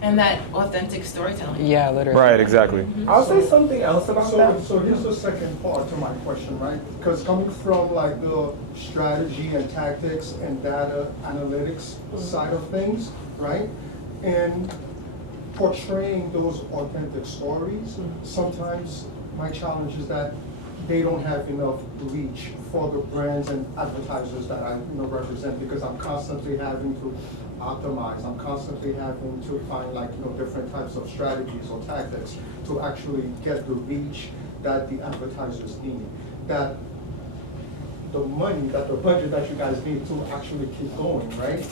And that authentic storytelling. Yeah, literally. Right, exactly. I'll say something else about that. So here's the second part to my question, right? Because coming from like the strategy and tactics and data analytics side of things, right? And portraying those authentic stories, sometimes my challenge is that they don't have enough reach for the brands and advertisers that I represent, because I'm constantly having to optimize. I'm constantly having to find like different types of strategies or tactics to actually get the reach that the advertisers need. That the money, that the budget that you guys need to actually keep going, right?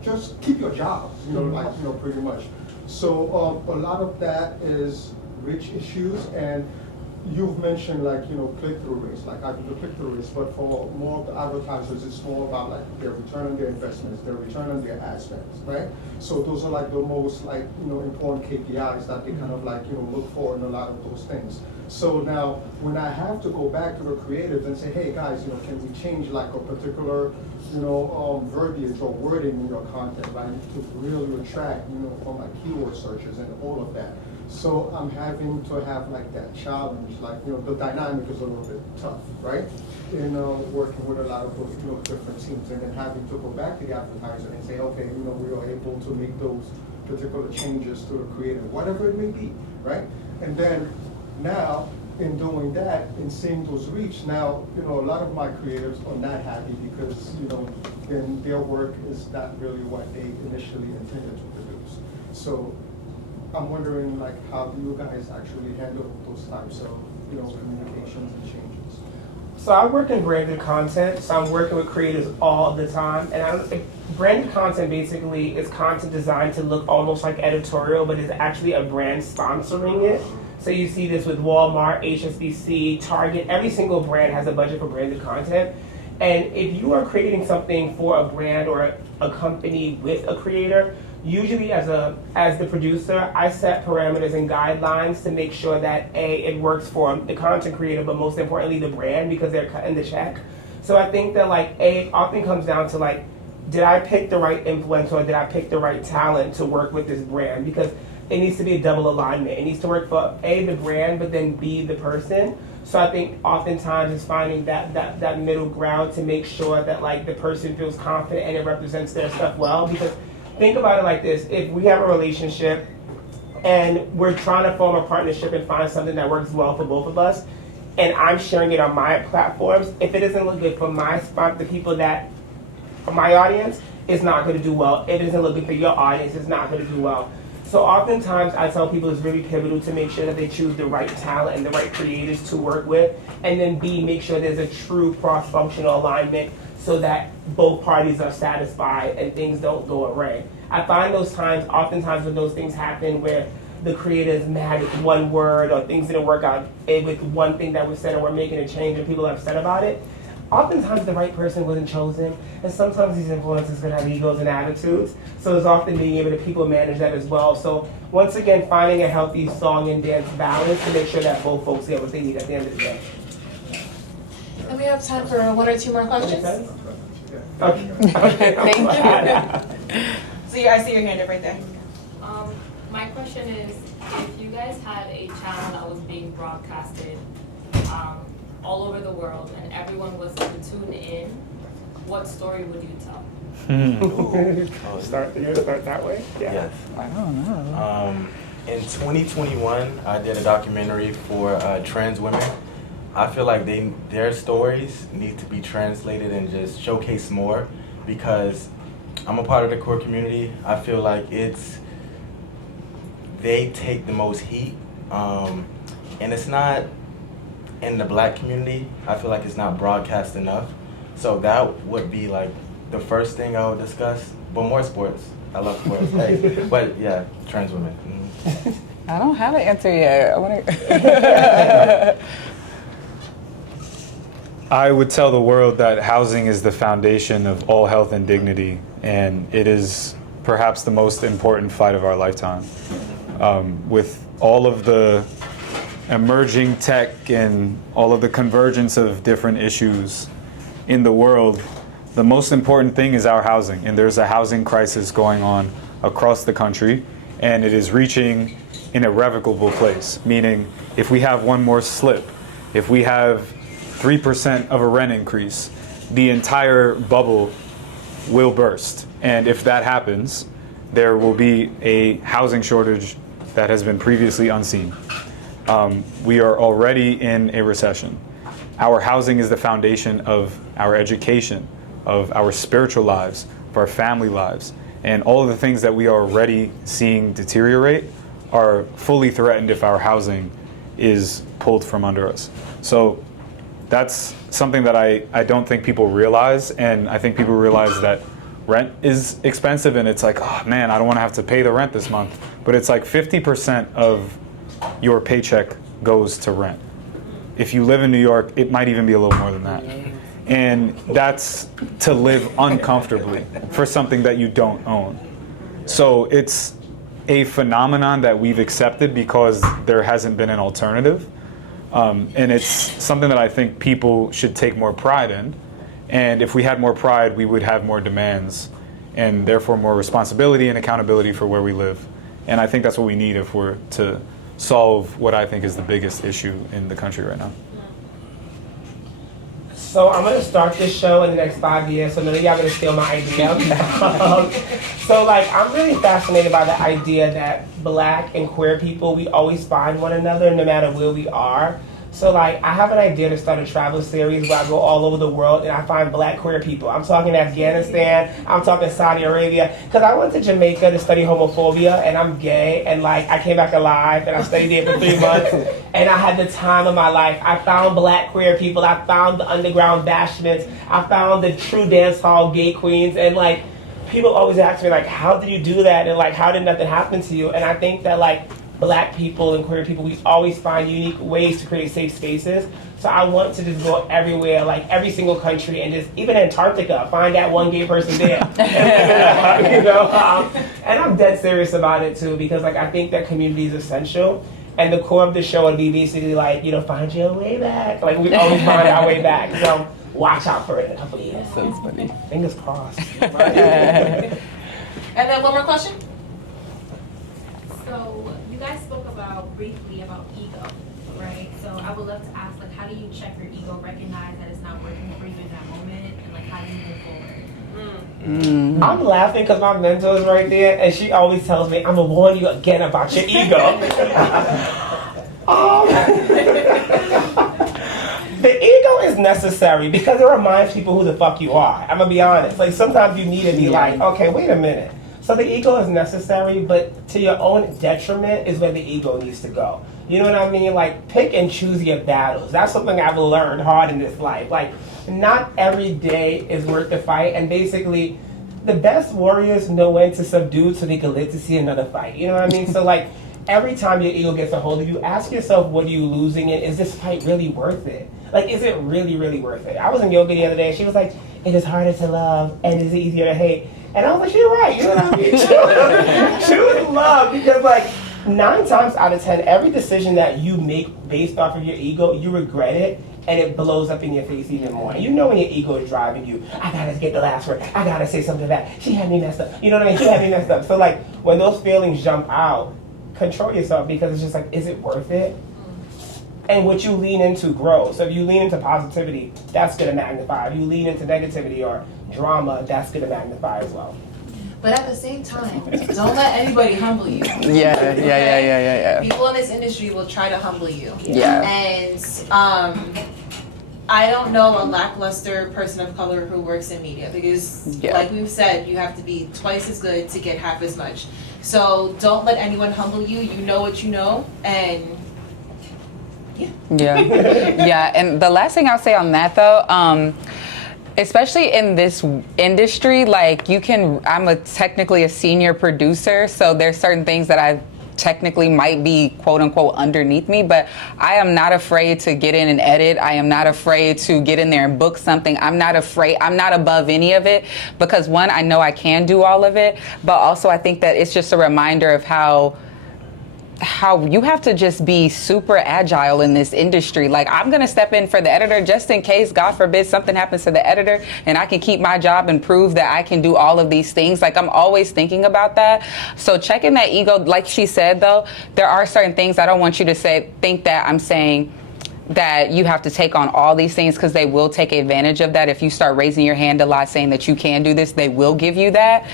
Just keep your jobs, pretty much. So a lot of that is rich issues, and you've mentioned like click-through rates, like the click-through rates, but for more of the advertisers, it's more about like their return on their investments, their return on their ad spends, right? So those are like the most like important KPIs that they kind of like look for in a lot of those things. So now when I have to go back to the creatives and say, hey guys, can we change like a particular verbiage or wording in your content, right, to really attract from like keyword searches and all of that. So I'm having to have like that challenge, like the dynamic is a little bit tough, right? Working with a lot of those different teams, and then having to go back to the advertiser and say, okay, we are able to make those particular changes to the creative, whatever it may be, right? And then now in doing that and seeing those reach, now a lot of my creatives are not happy because then their work is not really what they initially intended to produce. So I'm wondering like how do you guys actually handle those types of communications and changes? So I work in branded content, so I'm working with creators all the time. And branded content basically is content designed to look almost like editorial, but it's actually a brand sponsoring it. So you see this with Walmart, HSBC, Target. Every single brand has a budget for branded content. And if you are creating something for a brand or a company with a creator, usually as the producer, I set parameters and guidelines to make sure that it works for the content creator, but most importantly the brand, because they're cutting the check. So I think that it often comes down to did I pick the right influencer or did I pick the right talent to work with this brand? Because it needs to be a double alignment. It needs to work for the brand, but then the person. So I think oftentimes it's finding that middle ground to make sure that the person feels confident and it represents their stuff well. Because think about it like this: if we have a relationship and we're trying to form a partnership and find something that works well for both of us, and I'm sharing it on my platforms, if it doesn't look good for the people that for my audience, it's not going to do well. If it doesn't look good for your audience, it's not going to do well. So oftentimes I tell people it's really pivotal to make sure that they choose the right talent and the right creators to work with, and then make sure there's a true cross-functional alignment so that both parties are satisfied and things don't go awry. I find oftentimes when those things happen where the creator is mad with one word or things didn't work out with one thing that was said and we're making a change and people are upset about it, oftentimes the right person wasn't chosen, and sometimes these influencers can have egos and attitudes, so it's often being able to people manage that as well. So once again, finding a healthy song and dance balance to make sure that both folks get what they need at the end of the day. And we have time for one or two more questions. Okay. Thank you. So I see your hand up right there. My question is, if you guys had a channel that was being broadcasted all over the world and everyone was to tune in, what story would you tell? Start that way? Yeah. Yes. I don't know. In 2021, I did a documentary for trans women. I feel like their stories need to be translated and just showcased more, because I'm a part of the queer community. I feel like they take the most heat, and it's not in the Black community. I feel like it's not broadcast enough. So that would be the first thing I would discuss, but more sports. I love sports. Hey, but yeah, trans women. Mm-hmm. I don't have an answer yet. I want to. I would tell the world that housing is the foundation of all health and dignity, and it is perhaps the most important fight of our lifetime. With all of the emerging tech and all of the convergence of different issues in the world, the most important thing is our housing. And there's a housing crisis going on across the country, and it is reaching an irrevocable place, meaning if we have one more slip, if we have 3% of a rent increase, the entire bubble will burst. And if that happens, there will be a housing shortage that has been previously unseen. We are already in a recession. Our housing is the foundation of our education, of our spiritual lives, of our family lives. And all of the things that we are already seeing deteriorate are fully threatened if our housing is pulled from under us. So that's something that I don't think people realize. And I think people realize that rent is expensive, and it's like, oh man, I don't want to have to pay the rent this month. But it's like 50% of your paycheck goes to rent. If you live in New York, it might even be a little more than that. And that's to live uncomfortably for something that you don't own. So it's a phenomenon that we've accepted because there hasn't been an alternative. And it's something that I think people should take more pride in. And if we had more pride, we would have more demands and therefore more responsibility and accountability for where we live. And I think that's what we need if we're to solve what I think is the biggest issue in the country right now. So I'm gonna start this show in the next 5 years, so none of y'all gonna steal my idea. I'm really fascinated by the idea that Black and queer people, we always find one another no matter where we are. So I have an idea to start a travel series where I go all over the world and I find Black queer people. I'm talking Afghanistan, I'm talking Saudi Arabia, because I went to Jamaica to study homophobia and I'm gay, and I came back alive and I studied there for 3 months and I had the time of my life. I found Black queer people, I found the underground bashments, I found the true dance hall gay queens, and people always ask me how did you do that, and how did nothing happen to you? And I think that Black people and queer people, we always find unique ways to create safe spaces. So I want to just go everywhere, like every single country, and just even Antarctica, find that one gay person there. You know, and I'm dead serious about it too, because like I think that community is essential. And the core of the show would be basically like, you know, find your way back. Like we always find our way back. So watch out for it in a couple of years. So funny. Fingers crossed. And then one more question. So you guys spoke about briefly about ego, right? So I would love to ask, like, how do you check your ego, recognize that it's not working for you in that moment, and like, how do you move forward? I'm laughing because my mentor is right there, and she always tells me, I'm gonna warn you again about your ego. The ego is necessary because it reminds people who the fuck you are. I'm gonna be honest. Like sometimes you need to be like, okay, wait a minute. So the ego is necessary, but to your own detriment is where the ego needs to go. You know what I mean? Like pick and choose your battles. That's something I've learned hard in this life. Like not every day is worth the fight, and basically the best warriors know when to subdue so they can live to see another fight. You know what I mean? So like every time your ego gets a hold of you, ask yourself, what are you losing in? Is this fight really worth it? Like, is it really, really worth it? I was in yoga the other day, and she was like, it is harder to love, and it's easier to hate. And I was like, she's right, you know what I mean? Choose love, because like, 9 times out of 10, every decision that you make based off of your ego, you regret it, and it blows up in your face even more. You know when your ego is driving you, I gotta get the last word, I gotta say something to that, she had me messed up, you know what I mean? She had me messed up. So like, when those feelings jump out, control yourself, because it's just like, is it worth it? And what you lean into grows. So if you lean into positivity, that's gonna magnify. If you lean into negativity or drama, that's gonna magnify as well. But at the same time, don't let anybody humble you. Yeah. People in this industry will try to humble you. Yeah. And I don't know a lackluster person of color who works in media, because like we've said, you have to be twice as good to get half as much. So don't let anyone humble you. You know what you know, and yeah. And the last thing I'll say on that though, especially in this industry, like I'm technically a senior producer, so there's certain things that I technically might be quote unquote underneath me, but I am not afraid to get in and edit. I am not afraid to get in there and book something. I'm not above any of it, because one, I know I can do all of it, but also I think that it's just a reminder of how you have to just be super agile in this industry. Like, I'm going to step in for the editor just in case, God forbid, something happens to the editor, and I can keep my job and prove that I can do all of these things. Like, I'm always thinking about that. So checking that ego, like she said, though, there are certain things I don't want you to think that I'm saying that you have to take on all these things, because they will take advantage of that. If you start raising your hand a lot saying that you can do this, they will give you that.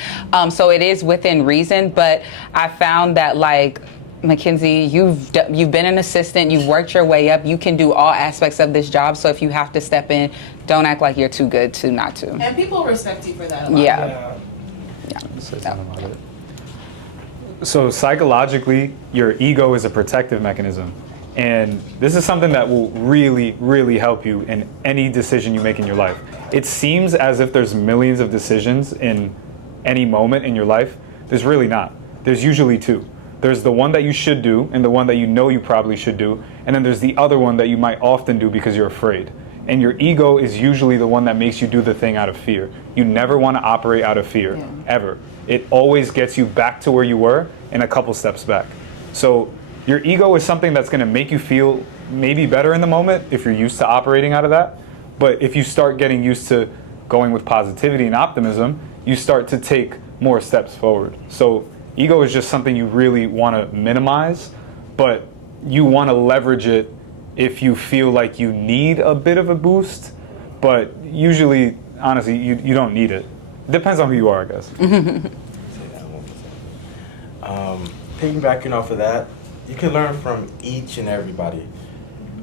So it is within reason, but I found that, like, Mackenzie, you've been an assistant, you've worked your way up, you can do all aspects of this job, so if you have to step in, don't act like you're too good to not to. And people respect you for that a lot. Yeah. So psychologically, your ego is a protective mechanism. And this is something that will really, really help you in any decision you make in your life. It seems as if there's millions of decisions in any moment in your life. There's really not. There's usually 2. There's the one that you should do and the one that you know you probably should do. And then there's the other one that you might often do because you're afraid. And your ego is usually the one that makes you do the thing out of fear. You never want to operate out of fear, ever. It always gets you back to where you were and a couple steps back. So your ego is something that's going to make you feel maybe better in the moment if you're used to operating out of that. But if you start getting used to going with positivity and optimism, you start to take more steps forward. So ego is just something you really want to minimize, but you want to leverage it if you feel like you need a bit of a boost. But usually, honestly, you don't need it. Depends on who you are, I guess. Piggybacking off of that, you can learn from each and everybody.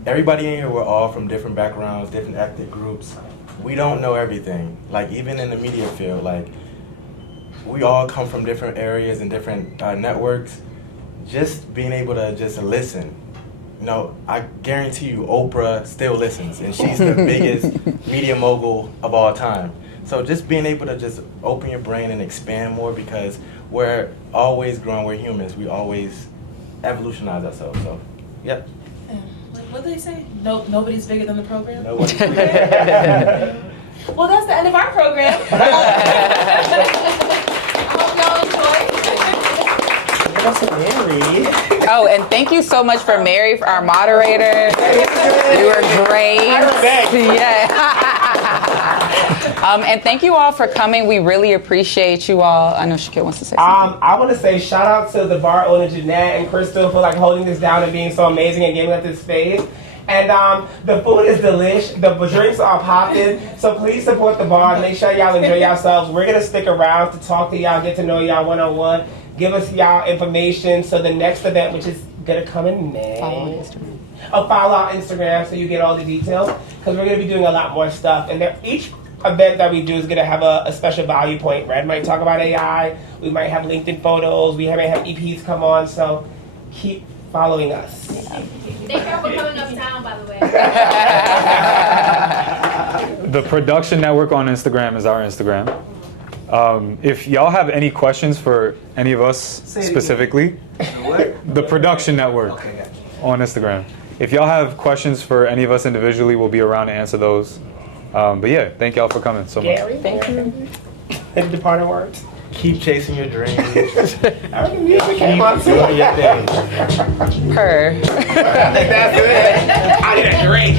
Everybody in here, we're all from different backgrounds, different ethnic groups. We don't know everything. Like, even in the media field, like, we all come from different areas and different networks. Just being able to just listen. You know, I guarantee you Oprah still listens, and she's the biggest media mogul of all time. So just being able to just open your brain and expand more, because we're always growing, we're humans. We always evolutionize ourselves. So, yeah. What did they say? No, nobody's bigger than the program. No one- Well, that's the end of our program. I hope y'all enjoy. That's Mary. Oh, and thank you so much for Mary, for our moderator. You were great. Yeah. And thank you all for coming. We really appreciate you all. I know Shaquille wants to say something. I want to say shout out to the bar owner Jeanette and Crystal for like holding this down and being so amazing and giving us this space. And the food is delish. The drinks are popping. So please support the bar. Make sure y'all enjoy yourselves. We're gonna stick around to talk to y'all, get to know y'all one-on-one. Give us y'all information. So the next event, which is gonna come in May. Follow on Instagram. Follow our Instagram so you get all the details. Because we're gonna be doing a lot more stuff. And each event that we do is gonna have a special value point. Red might talk about AI. We might have LinkedIn photos. We might have EPs come on. So keep following us. Thank y'all for coming uptown, by the way. The production network on Instagram is our Instagram. If y'all have any questions for any of us specifically, the production network on Instagram. If y'all have questions for any of us individually, we'll be around to answer those. But yeah, thank y'all for coming so much. Gary, thank you. Any departing words? Keep chasing your dreams. I heard the music Keep came on too. doing your thing. Per. I think that's it. I need a drink.